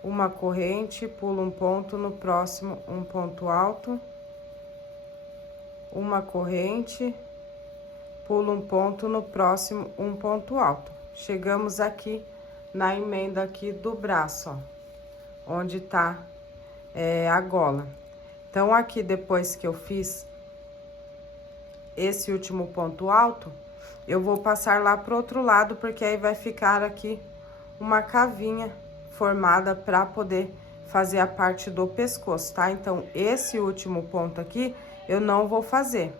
uma corrente, pulo um ponto no próximo, um ponto alto, uma corrente, pulo um ponto no próximo, um ponto alto. Chegamos aqui na emenda aqui do braço, ó, onde tá a gola. Então, aqui depois que eu fiz esse último ponto alto, eu vou passar lá pro outro lado, porque aí vai ficar aqui uma cavinha formada para poder fazer a parte do pescoço, tá? Então, esse último ponto aqui, eu não vou fazer.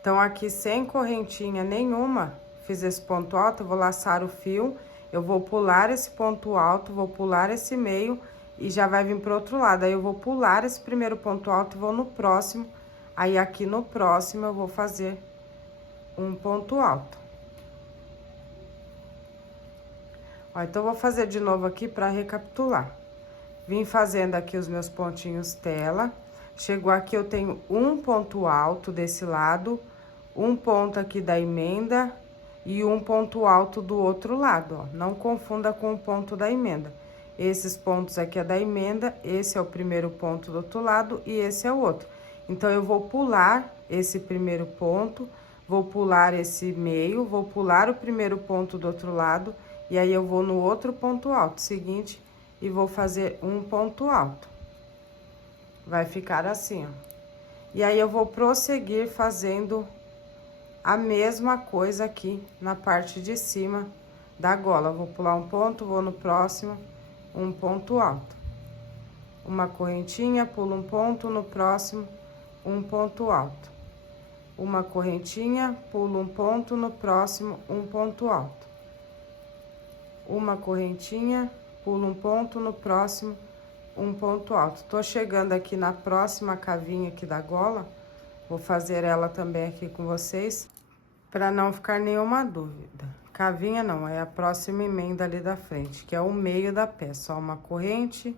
Então, aqui sem correntinha nenhuma, fiz esse ponto alto, eu vou laçar o fio, eu vou pular esse ponto alto, vou pular esse meio e já vai vir pro outro lado. Aí, eu vou pular esse primeiro ponto alto e vou no próximo. Aí, aqui no próximo, eu vou fazer um ponto alto. Ó, então, eu vou fazer de novo aqui para recapitular. Vim fazendo aqui os meus pontinhos tela. Chegou aqui, eu tenho um ponto alto desse lado, um ponto aqui da emenda e um ponto alto do outro lado, ó. Não confunda com o ponto da emenda. Esses pontos aqui é da emenda, esse é o primeiro ponto do outro lado e esse é o outro. Então, eu vou pular esse primeiro ponto, vou pular esse meio, vou pular o primeiro ponto do outro lado, e aí eu vou no outro ponto alto seguinte e vou fazer um ponto alto. Vai ficar assim, ó. E aí, eu vou prosseguir fazendo a mesma coisa aqui na parte de cima da gola. Vou pular um ponto, vou no próximo, um ponto alto. Uma correntinha, pulo um ponto, no próximo, um ponto alto. uma correntinha, pulo um ponto, no próximo um ponto alto. Uma correntinha, pulo um ponto, no próximo um ponto alto. Tô chegando aqui na próxima cavinha aqui da gola, vou fazer ela também aqui com vocês, para não ficar nenhuma dúvida. Cavinha não, é a próxima emenda ali da frente, que é o meio da peça, ó, uma corrente.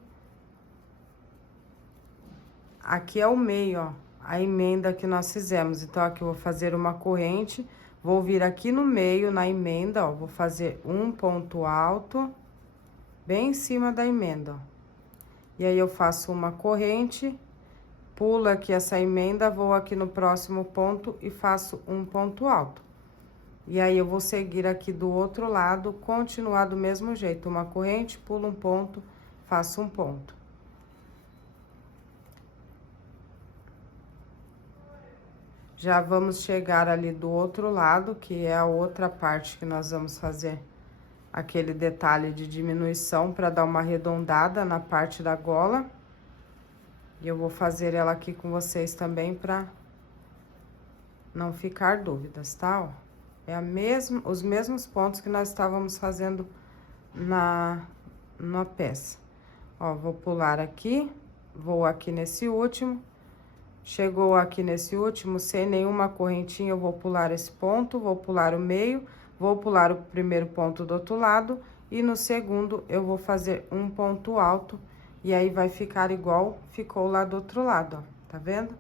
Aqui é o meio, ó, a emenda que nós fizemos. Então, aqui eu vou fazer uma corrente, vou vir aqui no meio, na emenda, ó, vou fazer um ponto alto, bem em cima da emenda, ó. E aí, eu faço uma corrente, pulo aqui essa emenda, vou aqui no próximo ponto e faço um ponto alto. E aí, eu vou seguir aqui do outro lado, continuar do mesmo jeito. Uma corrente, pulo um ponto, faço um ponto. Já vamos chegar ali do outro lado, que é a outra parte que nós vamos fazer aquele detalhe de diminuição para dar uma arredondada na parte da gola. E eu vou fazer ela aqui com vocês também para não ficar dúvidas, tá? Ó, é os mesmos pontos que nós estávamos fazendo na peça. Ó, vou pular aqui, vou aqui nesse último. Chegou aqui nesse último, sem nenhuma correntinha, eu vou pular esse ponto, vou pular o meio, vou pular o primeiro ponto do outro lado, e no segundo eu vou fazer um ponto alto, e aí vai ficar igual ficou lá do outro lado, ó, tá vendo?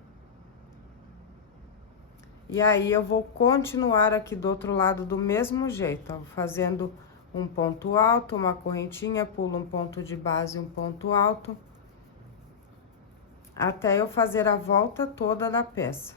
E aí, eu vou continuar aqui do outro lado do mesmo jeito, ó, fazendo um ponto alto, uma correntinha, pulo um ponto de base, um ponto alto, até eu fazer a volta toda da peça.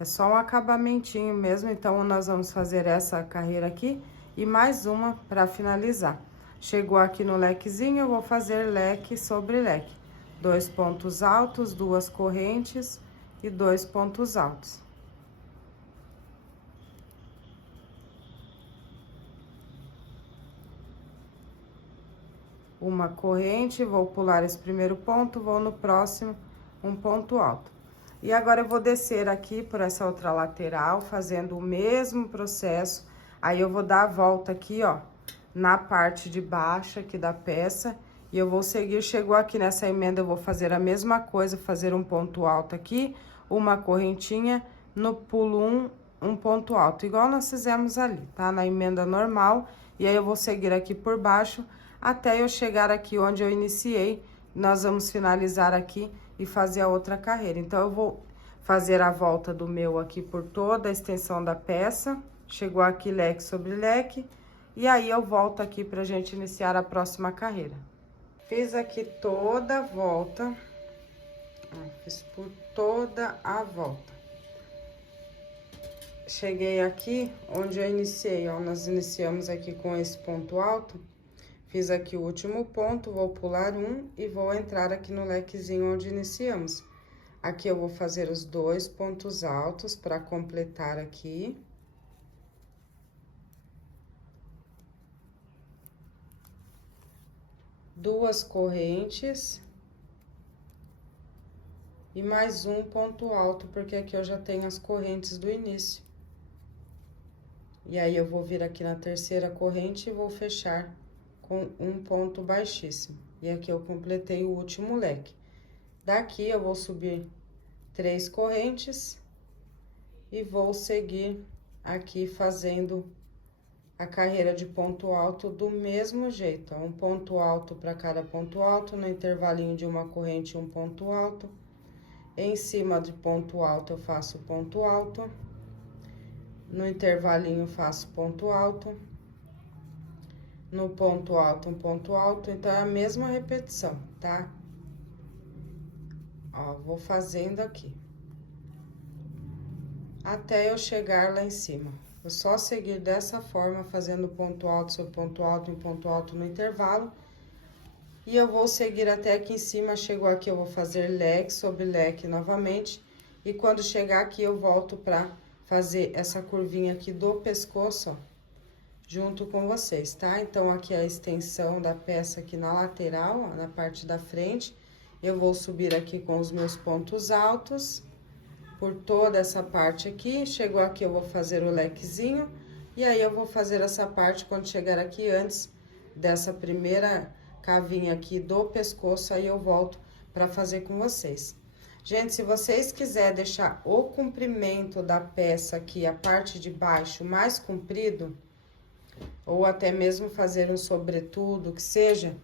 É só um acabamentinho mesmo, então nós vamos fazer essa carreira aqui e mais uma para finalizar. Chegou aqui no lequezinho, eu vou fazer leque sobre leque. 2 pontos altos, 2 correntes e 2 pontos altos. Uma corrente, vou pular esse primeiro ponto, vou no próximo, um ponto alto. E agora, eu vou descer aqui por essa outra lateral, fazendo o mesmo processo. Aí, eu vou dar a volta aqui, ó, na parte de baixo aqui da peça. E eu vou seguir, chegou aqui nessa emenda, eu vou fazer a mesma coisa, fazer um ponto alto aqui, uma correntinha, no pulo um ponto alto, igual nós fizemos ali, tá? Na emenda normal. E aí, eu vou seguir aqui por baixo, até eu chegar aqui onde eu iniciei. Nós vamos finalizar aqui e fazer a outra carreira. Então, eu vou fazer a volta do meu aqui por toda a extensão da peça. Chegou aqui leque sobre leque. E aí, eu volto aqui pra gente iniciar a próxima carreira. Fiz aqui toda a volta. Ó, fiz por toda a volta. Cheguei aqui onde eu iniciei, ó. Nós iniciamos aqui com esse ponto alto. Fiz aqui o último ponto, vou pular um e vou entrar aqui no lequezinho onde iniciamos. Aqui eu vou fazer os 2 pontos altos para completar aqui. Duas correntes. E mais um ponto alto, porque aqui eu já tenho as correntes do início. E aí, eu vou vir aqui na terceira corrente e vou fechar com um ponto baixíssimo. E aqui eu completei o último leque. Daqui eu vou subir 3 correntes e vou seguir aqui fazendo a carreira de ponto alto do mesmo jeito, ó. Um ponto alto para cada ponto alto, no intervalinho de uma corrente, um ponto alto. Em cima de ponto alto, eu faço ponto alto. No intervalinho, faço ponto alto. No ponto alto, um ponto alto, então, é a mesma repetição, tá? Ó, vou fazendo aqui. Até eu chegar lá em cima. Vou só seguir dessa forma, fazendo ponto alto sobre ponto alto, um ponto alto no intervalo. E eu vou seguir até aqui em cima, chegou aqui, eu vou fazer leque sobre leque novamente. E quando chegar aqui, eu volto pra fazer essa curvinha aqui do pescoço, ó. junto com vocês, tá? Então, aqui a extensão da peça aqui na lateral, ó, na parte da frente. Eu vou subir aqui com os meus pontos altos por toda essa parte aqui. Chegou aqui, eu vou fazer o lequezinho. E aí, eu vou fazer essa parte quando chegar aqui antes dessa primeira cavinha aqui do pescoço, aí eu volto pra fazer com vocês. Gente, se vocês quiserem deixar o comprimento da peça aqui, a parte de baixo, mais comprido, ou até mesmo fazer um sobretudo, que seja,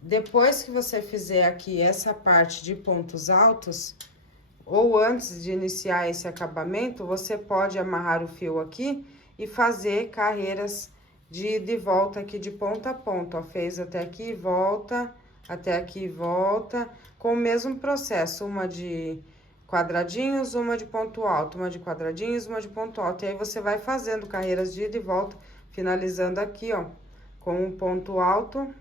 depois que você fizer aqui essa parte de pontos altos, ou antes de iniciar esse acabamento, você pode amarrar o fio aqui e fazer carreiras de ida e volta aqui de ponta a ponta, ó. Fez até aqui, volta, até aqui, volta, com o mesmo processo, uma de quadradinhos, uma de ponto alto, uma de quadradinhos, uma de ponto alto. E aí, você vai fazendo carreiras de ida e volta, finalizando aqui, ó, com um ponto alto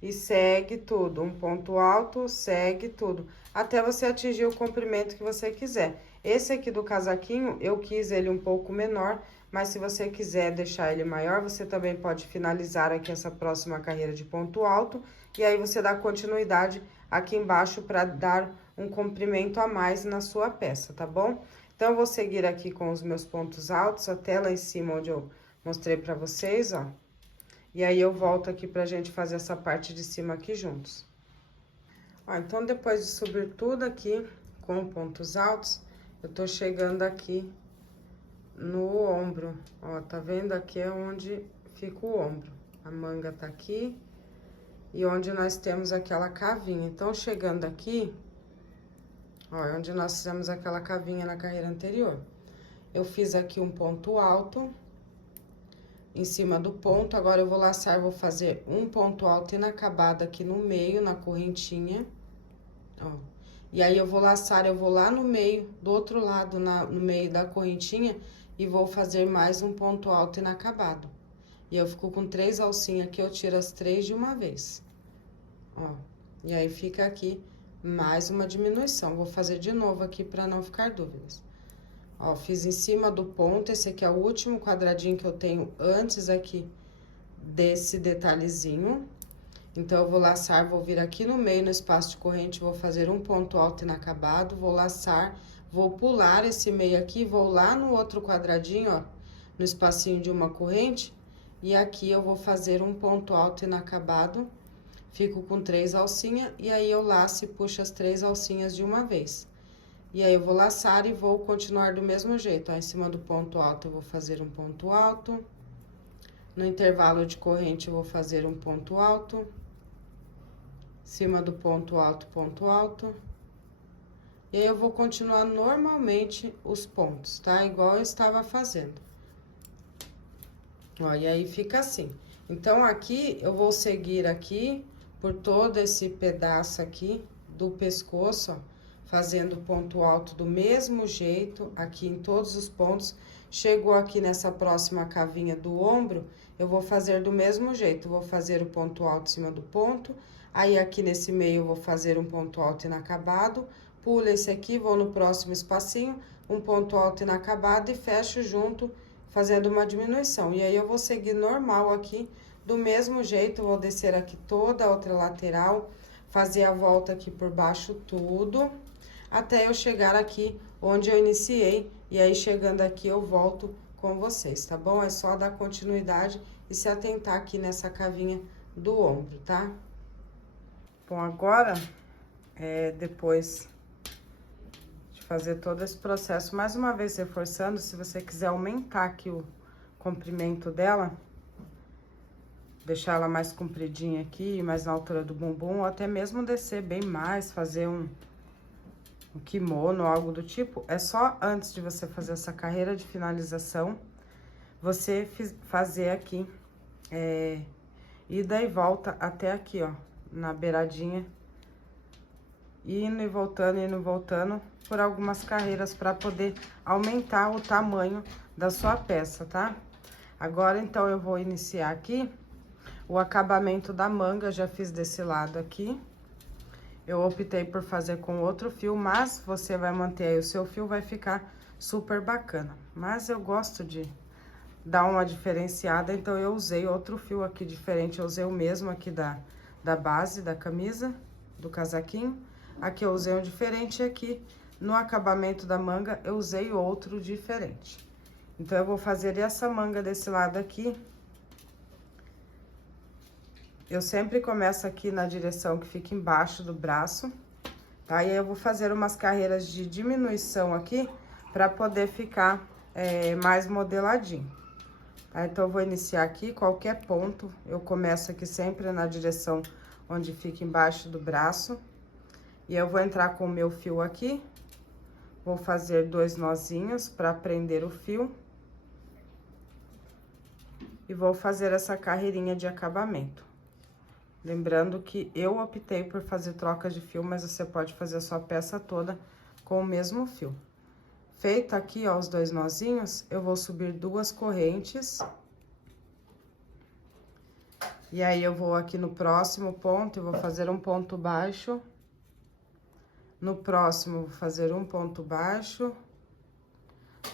e segue tudo. Um ponto alto, segue tudo, até você atingir o comprimento que você quiser. Esse aqui do casaquinho, eu quis ele um pouco menor, mas se você quiser deixar ele maior, você também pode finalizar aqui essa próxima carreira de ponto alto, e aí você dá continuidade aqui embaixo para dar um comprimento a mais na sua peça, tá bom? Então, eu vou seguir aqui com os meus pontos altos até lá em cima, onde eu mostrei pra vocês, ó. E aí, eu volto aqui pra gente fazer essa parte de cima aqui juntos. Ó, então, depois de subir tudo aqui com pontos altos, eu tô chegando aqui no ombro, ó, tá vendo? Aqui é onde fica o ombro. A manga tá aqui e onde nós temos aquela cavinha. Então, chegando aqui, ó, é onde nós fizemos aquela cavinha na carreira anterior. Eu fiz aqui um ponto alto em cima do ponto. Agora, eu vou laçar, vou fazer um ponto alto inacabado aqui no meio, na correntinha, ó. E aí, eu vou laçar, eu vou lá no meio, do outro lado, no meio da correntinha, e vou fazer mais um ponto alto inacabado. E eu fico com 3 alcinhas aqui, eu tiro as 3 de uma vez, ó. E aí, fica aqui mais uma diminuição. Vou fazer de novo aqui pra não ficar dúvidas. Ó, fiz em cima do ponto, esse aqui é o último quadradinho que eu tenho antes aqui desse detalhezinho. Então, eu vou laçar, vou vir aqui no meio, no espaço de corrente, vou fazer um ponto alto inacabado, vou laçar, vou pular esse meio aqui, vou lá no outro quadradinho, ó, no espacinho de uma corrente, e aqui eu vou fazer um ponto alto inacabado, fico com 3 alcinhas, e aí eu laço e puxo as 3 alcinhas de uma vez. E aí, eu vou laçar e vou continuar do mesmo jeito, ó, em cima do ponto alto eu vou fazer um ponto alto, no intervalo de corrente eu vou fazer um ponto alto, cima do ponto alto, e aí eu vou continuar normalmente os pontos, tá? Igual eu estava fazendo. Ó, e aí fica assim. Então, aqui, eu vou seguir aqui por todo esse pedaço aqui do pescoço, ó, fazendo ponto alto do mesmo jeito, aqui em todos os pontos. Chegou aqui nessa próxima cavinha do ombro, eu vou fazer do mesmo jeito. Vou fazer o ponto alto em cima do ponto, aí aqui nesse meio eu vou fazer um ponto alto inacabado, pulo esse aqui, vou no próximo espacinho, um ponto alto inacabado e fecho junto, fazendo uma diminuição. E aí, eu vou seguir normal aqui, do mesmo jeito, vou descer aqui toda a outra lateral, fazer a volta aqui por baixo tudo, até eu chegar aqui onde eu iniciei, e aí, chegando aqui, eu volto com vocês, tá bom? É só dar continuidade e se atentar aqui nessa cavinha do ombro, tá? Bom, agora, depois de fazer todo esse processo, mais uma vez reforçando, se você quiser aumentar aqui o comprimento dela, deixar ela mais compridinha aqui, mais na altura do bumbum, ou até mesmo descer bem mais, fazer um kimono, algo do tipo, é só antes de você fazer essa carreira de finalização, você fazer aqui, ida e volta até aqui, ó, na beiradinha, indo e voltando, por algumas carreiras para poder aumentar o tamanho da sua peça, tá? Agora, então, eu vou iniciar aqui o acabamento da manga, já fiz desse lado aqui. Eu optei por fazer com outro fio, mas você vai manter aí o seu fio, vai ficar super bacana. Mas eu gosto de dar uma diferenciada, então eu usei outro fio aqui diferente, eu usei o mesmo aqui da base da camisa, do casaquinho. Aqui eu usei um diferente e aqui no acabamento da manga eu usei outro diferente. Então, eu vou fazer essa manga desse lado aqui. Eu sempre começo aqui na direção que fica embaixo do braço, tá? E aí, eu vou fazer umas carreiras de diminuição aqui, pra poder ficar mais modeladinho, tá? Então, eu vou iniciar aqui, qualquer ponto, eu começo aqui sempre na direção onde fica embaixo do braço. E eu vou entrar com o meu fio aqui, vou fazer 2 nozinhos pra prender o fio. E vou fazer essa carreirinha de acabamento. Lembrando que eu optei por fazer troca de fio, mas você pode fazer a sua peça toda com o mesmo fio. Feito aqui, ó, os 2 nozinhos, eu vou subir 2 correntes. E aí, eu vou aqui no próximo ponto, eu vou fazer um ponto baixo. No próximo, eu vou fazer um ponto baixo.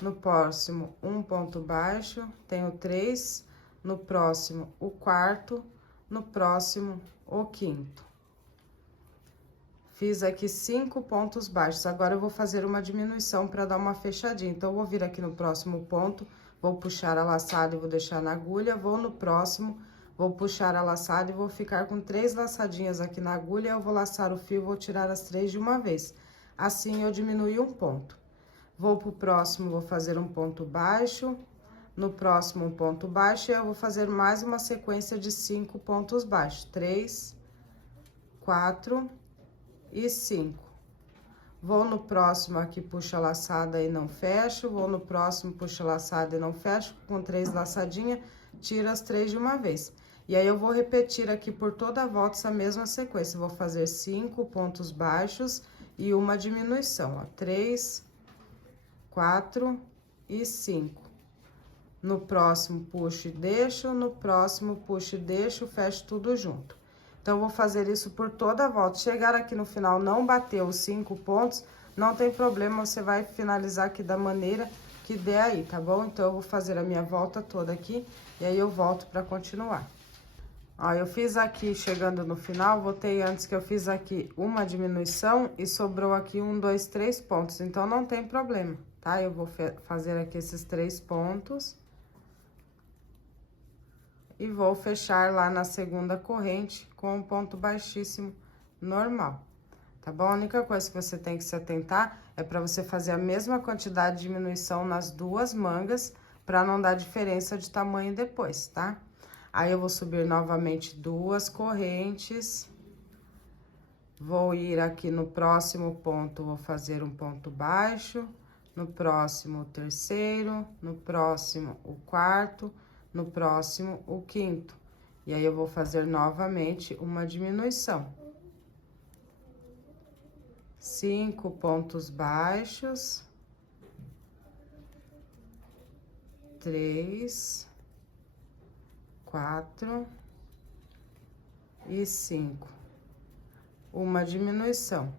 No próximo, um ponto baixo, tenho 3. No próximo, o quarto, no próximo, o quinto. Fiz aqui 5 pontos baixos. Agora, eu vou fazer uma diminuição para dar uma fechadinha. Então, eu vou vir aqui no próximo ponto, vou puxar a laçada e vou deixar na agulha. Vou no próximo, vou puxar a laçada e vou ficar com 3 laçadinhas aqui na agulha. Eu vou laçar o fio e vou tirar as 3 de uma vez. Assim, eu diminui um ponto. Vou pro próximo, vou fazer um ponto baixo. No próximo, um ponto baixo, e eu vou fazer mais uma sequência de 5 pontos baixos. 3, 4 e 5. Vou no próximo aqui, puxo a laçada e não fecho. Vou no próximo, puxo a laçada e não fecho. Com 3 laçadinhas, tiro as 3 de uma vez. E aí, eu vou repetir aqui por toda a volta essa mesma sequência. Vou fazer 5 pontos baixos e uma diminuição, ó. 3, 4 e 5. No próximo, puxo e deixo, no próximo, puxo e deixo, fecho tudo junto. Então, eu vou fazer isso por toda a volta. Chegar aqui no final, não bater os 5 pontos, não tem problema, você vai finalizar aqui da maneira que der aí, tá bom? Então, eu vou fazer a minha volta toda aqui, e aí eu volto pra continuar. Ó, eu fiz aqui, chegando no final, voltei antes que eu fiz aqui uma diminuição e sobrou aqui 1, 2, 3 pontos, então não tem problema, tá? Eu vou fazer aqui esses 3 pontos. E vou fechar lá na segunda corrente com um ponto baixíssimo normal, tá bom? A única coisa que você tem que se atentar é para você fazer a mesma quantidade de diminuição nas 2 mangas, para não dar diferença de tamanho depois, tá? Aí, eu vou subir novamente 2 correntes. Vou ir aqui no próximo ponto, vou fazer um ponto baixo. No próximo, o terceiro. No próximo, o quarto. No próximo, o quinto. E aí, eu vou fazer novamente uma diminuição. 5 pontos baixos. 3, 4 e 5. Uma diminuição.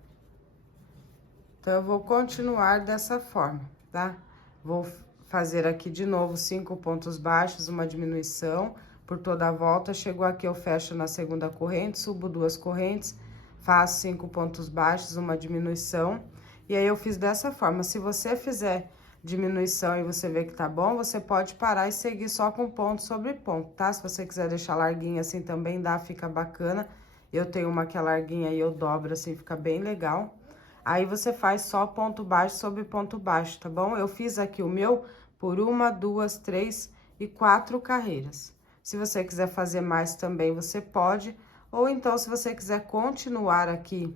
Então, eu vou continuar dessa forma, tá? Vou fazer aqui de novo 5 pontos baixos, uma diminuição por toda a volta. Chegou aqui, eu fecho na segunda corrente, subo 2 correntes, faço 5 pontos baixos, uma diminuição. E aí, eu fiz dessa forma. Se você fizer diminuição e você vê que tá bom, você pode parar e seguir só com ponto sobre ponto, tá? Se você quiser deixar larguinha assim também dá, fica bacana. Eu tenho uma que é larguinha e eu dobro assim, fica bem legal. Aí, você faz só ponto baixo sobre ponto baixo, tá bom? Eu fiz aqui o meu por 1, 2, 3 e 4 carreiras. Se você quiser fazer mais também, você pode. Ou então, se você quiser continuar aqui,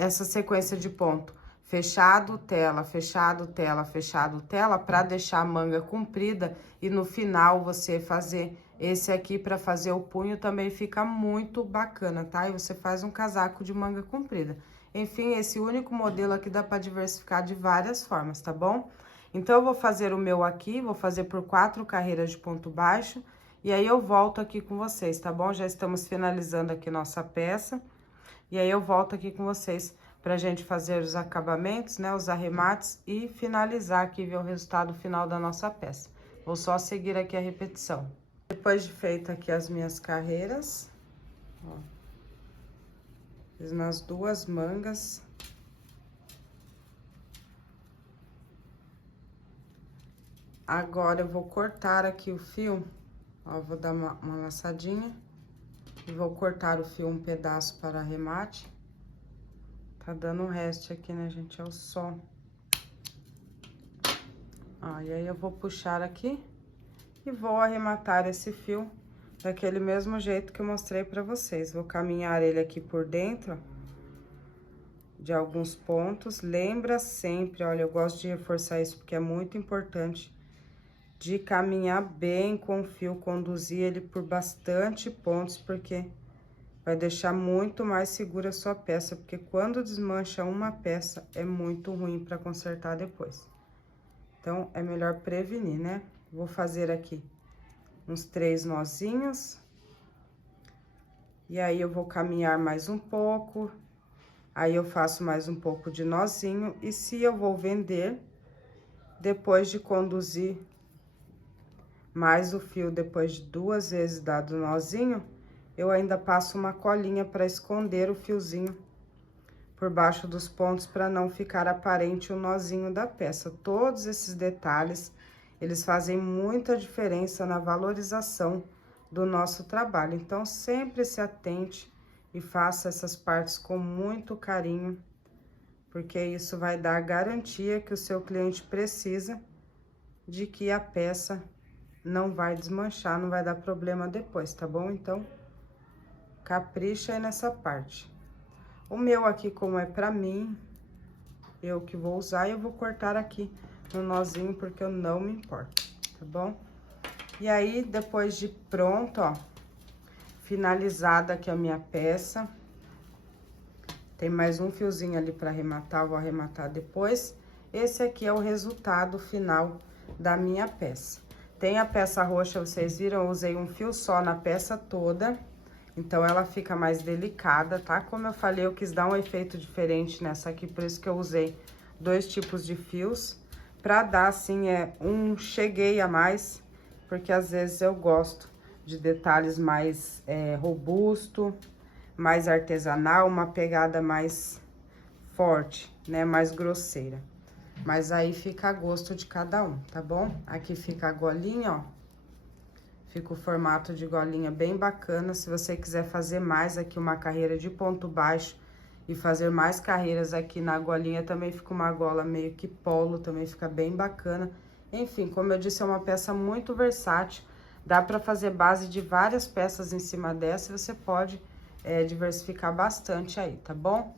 essa sequência de ponto, fechado, tela, fechado, tela, fechado, tela, pra deixar a manga comprida e no final você fazer esse aqui pra fazer o punho também fica muito bacana, tá? E você faz um casaco de manga comprida. Enfim, esse único modelo aqui dá pra diversificar de várias formas, tá bom? Então, eu vou fazer o meu aqui, vou fazer por 4 carreiras de ponto baixo, e aí eu volto aqui com vocês, tá bom? Já estamos finalizando aqui nossa peça, e aí eu volto aqui com vocês pra gente fazer os acabamentos, né, os arremates e finalizar aqui, ver o resultado final da nossa peça. Vou só seguir aqui a repetição. Depois de feita aqui as minhas carreiras, ó, fiz nas duas mangas. Agora eu vou cortar aqui o fio, ó, vou dar uma laçadinha e vou cortar o fio um pedaço para arremate. Tá dando um resto aqui, né, gente? É o som. Ó, e aí eu vou puxar aqui e vou arrematar esse fio daquele mesmo jeito que eu mostrei pra vocês. Vou caminhar ele aqui por dentro de alguns pontos. Lembra sempre, olha, eu gosto de reforçar isso porque é muito importante, de caminhar bem com o fio, conduzir ele por bastante pontos, porque vai deixar muito mais segura a sua peça, porque quando desmancha uma peça, é muito ruim para consertar depois. Então, é melhor prevenir, né? Vou fazer aqui uns 3 nozinhos. E aí, eu vou caminhar mais um pouco. Aí, eu faço mais um pouco de nozinho. E se eu vou vender, depois de conduzir mais o fio, depois de 2 vezes dado o nozinho, eu ainda passo uma colinha para esconder o fiozinho por baixo dos pontos, para não ficar aparente o nozinho da peça. Todos esses detalhes, eles fazem muita diferença na valorização do nosso trabalho. Então, sempre se atente e faça essas partes com muito carinho, porque isso vai dar a garantia que o seu cliente precisa de que a peça não vai desmanchar, não vai dar problema depois, tá bom? Então, capricha aí nessa parte. O meu aqui, como é pra mim, eu que vou usar, eu vou cortar aqui no nozinho, porque eu não me importo, tá bom? E aí, depois de pronto, ó, finalizada aqui a minha peça, tem mais um fiozinho ali pra arrematar, vou arrematar depois. Esse aqui é o resultado final da minha peça. Tem a peça roxa, vocês viram, eu usei um fio só na peça toda, então ela fica mais delicada, tá? Como eu falei, eu quis dar um efeito diferente nessa aqui, por isso que eu usei 2 tipos de fios, pra dar, assim, um cheguei a mais, porque às vezes eu gosto de detalhes mais robusto, mais artesanal, uma pegada mais forte, né? Mais grosseira. Mas aí fica a gosto de cada um, tá bom? Aqui fica a golinha, ó. Fica o formato de golinha bem bacana. Se você quiser fazer mais aqui uma carreira de ponto baixo e fazer mais carreiras aqui na golinha, também fica uma gola meio que polo, também fica bem bacana. Enfim, como eu disse, é uma peça muito versátil. Dá pra fazer base de várias peças em cima dessa, você pode diversificar bastante aí, tá bom?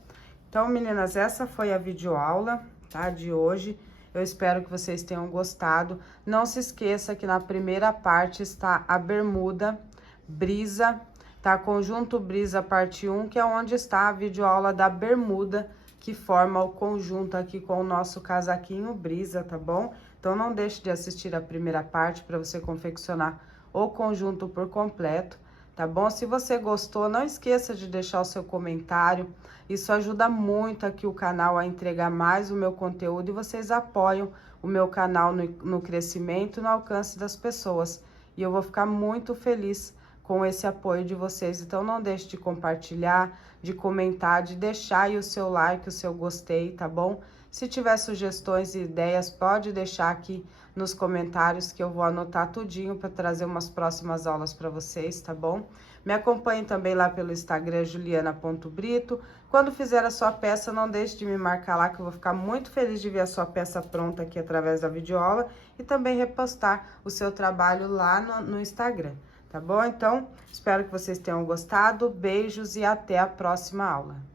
Então, meninas, essa foi a videoaula, tá, de hoje. Eu espero que vocês tenham gostado. Não se esqueça que na primeira parte está a bermuda brisa, tá? Conjunto brisa parte 1, que é onde está a videoaula da bermuda, que forma o conjunto aqui com o nosso casaquinho brisa, tá bom? Então, não deixe de assistir a primeira parte para você confeccionar o conjunto por completo, tá bom? Se você gostou, não esqueça de deixar o seu comentário. Isso ajuda muito aqui o canal a entregar mais o meu conteúdo e vocês apoiam o meu canal no crescimento e no alcance das pessoas. E eu vou ficar muito feliz com esse apoio de vocês. Então, não deixe de compartilhar, de comentar, de deixar aí o seu like, o seu gostei, tá bom? Se tiver sugestões e ideias, pode deixar aqui nos comentários que eu vou anotar tudinho para trazer umas próximas aulas para vocês, tá bom? Me acompanhe também lá pelo Instagram, juliana.brito. Quando fizer a sua peça, não deixe de me marcar lá, que eu vou ficar muito feliz de ver a sua peça pronta aqui através da videoaula e também repostar o seu trabalho lá no Instagram, tá bom? Então, espero que vocês tenham gostado. Beijos e até a próxima aula.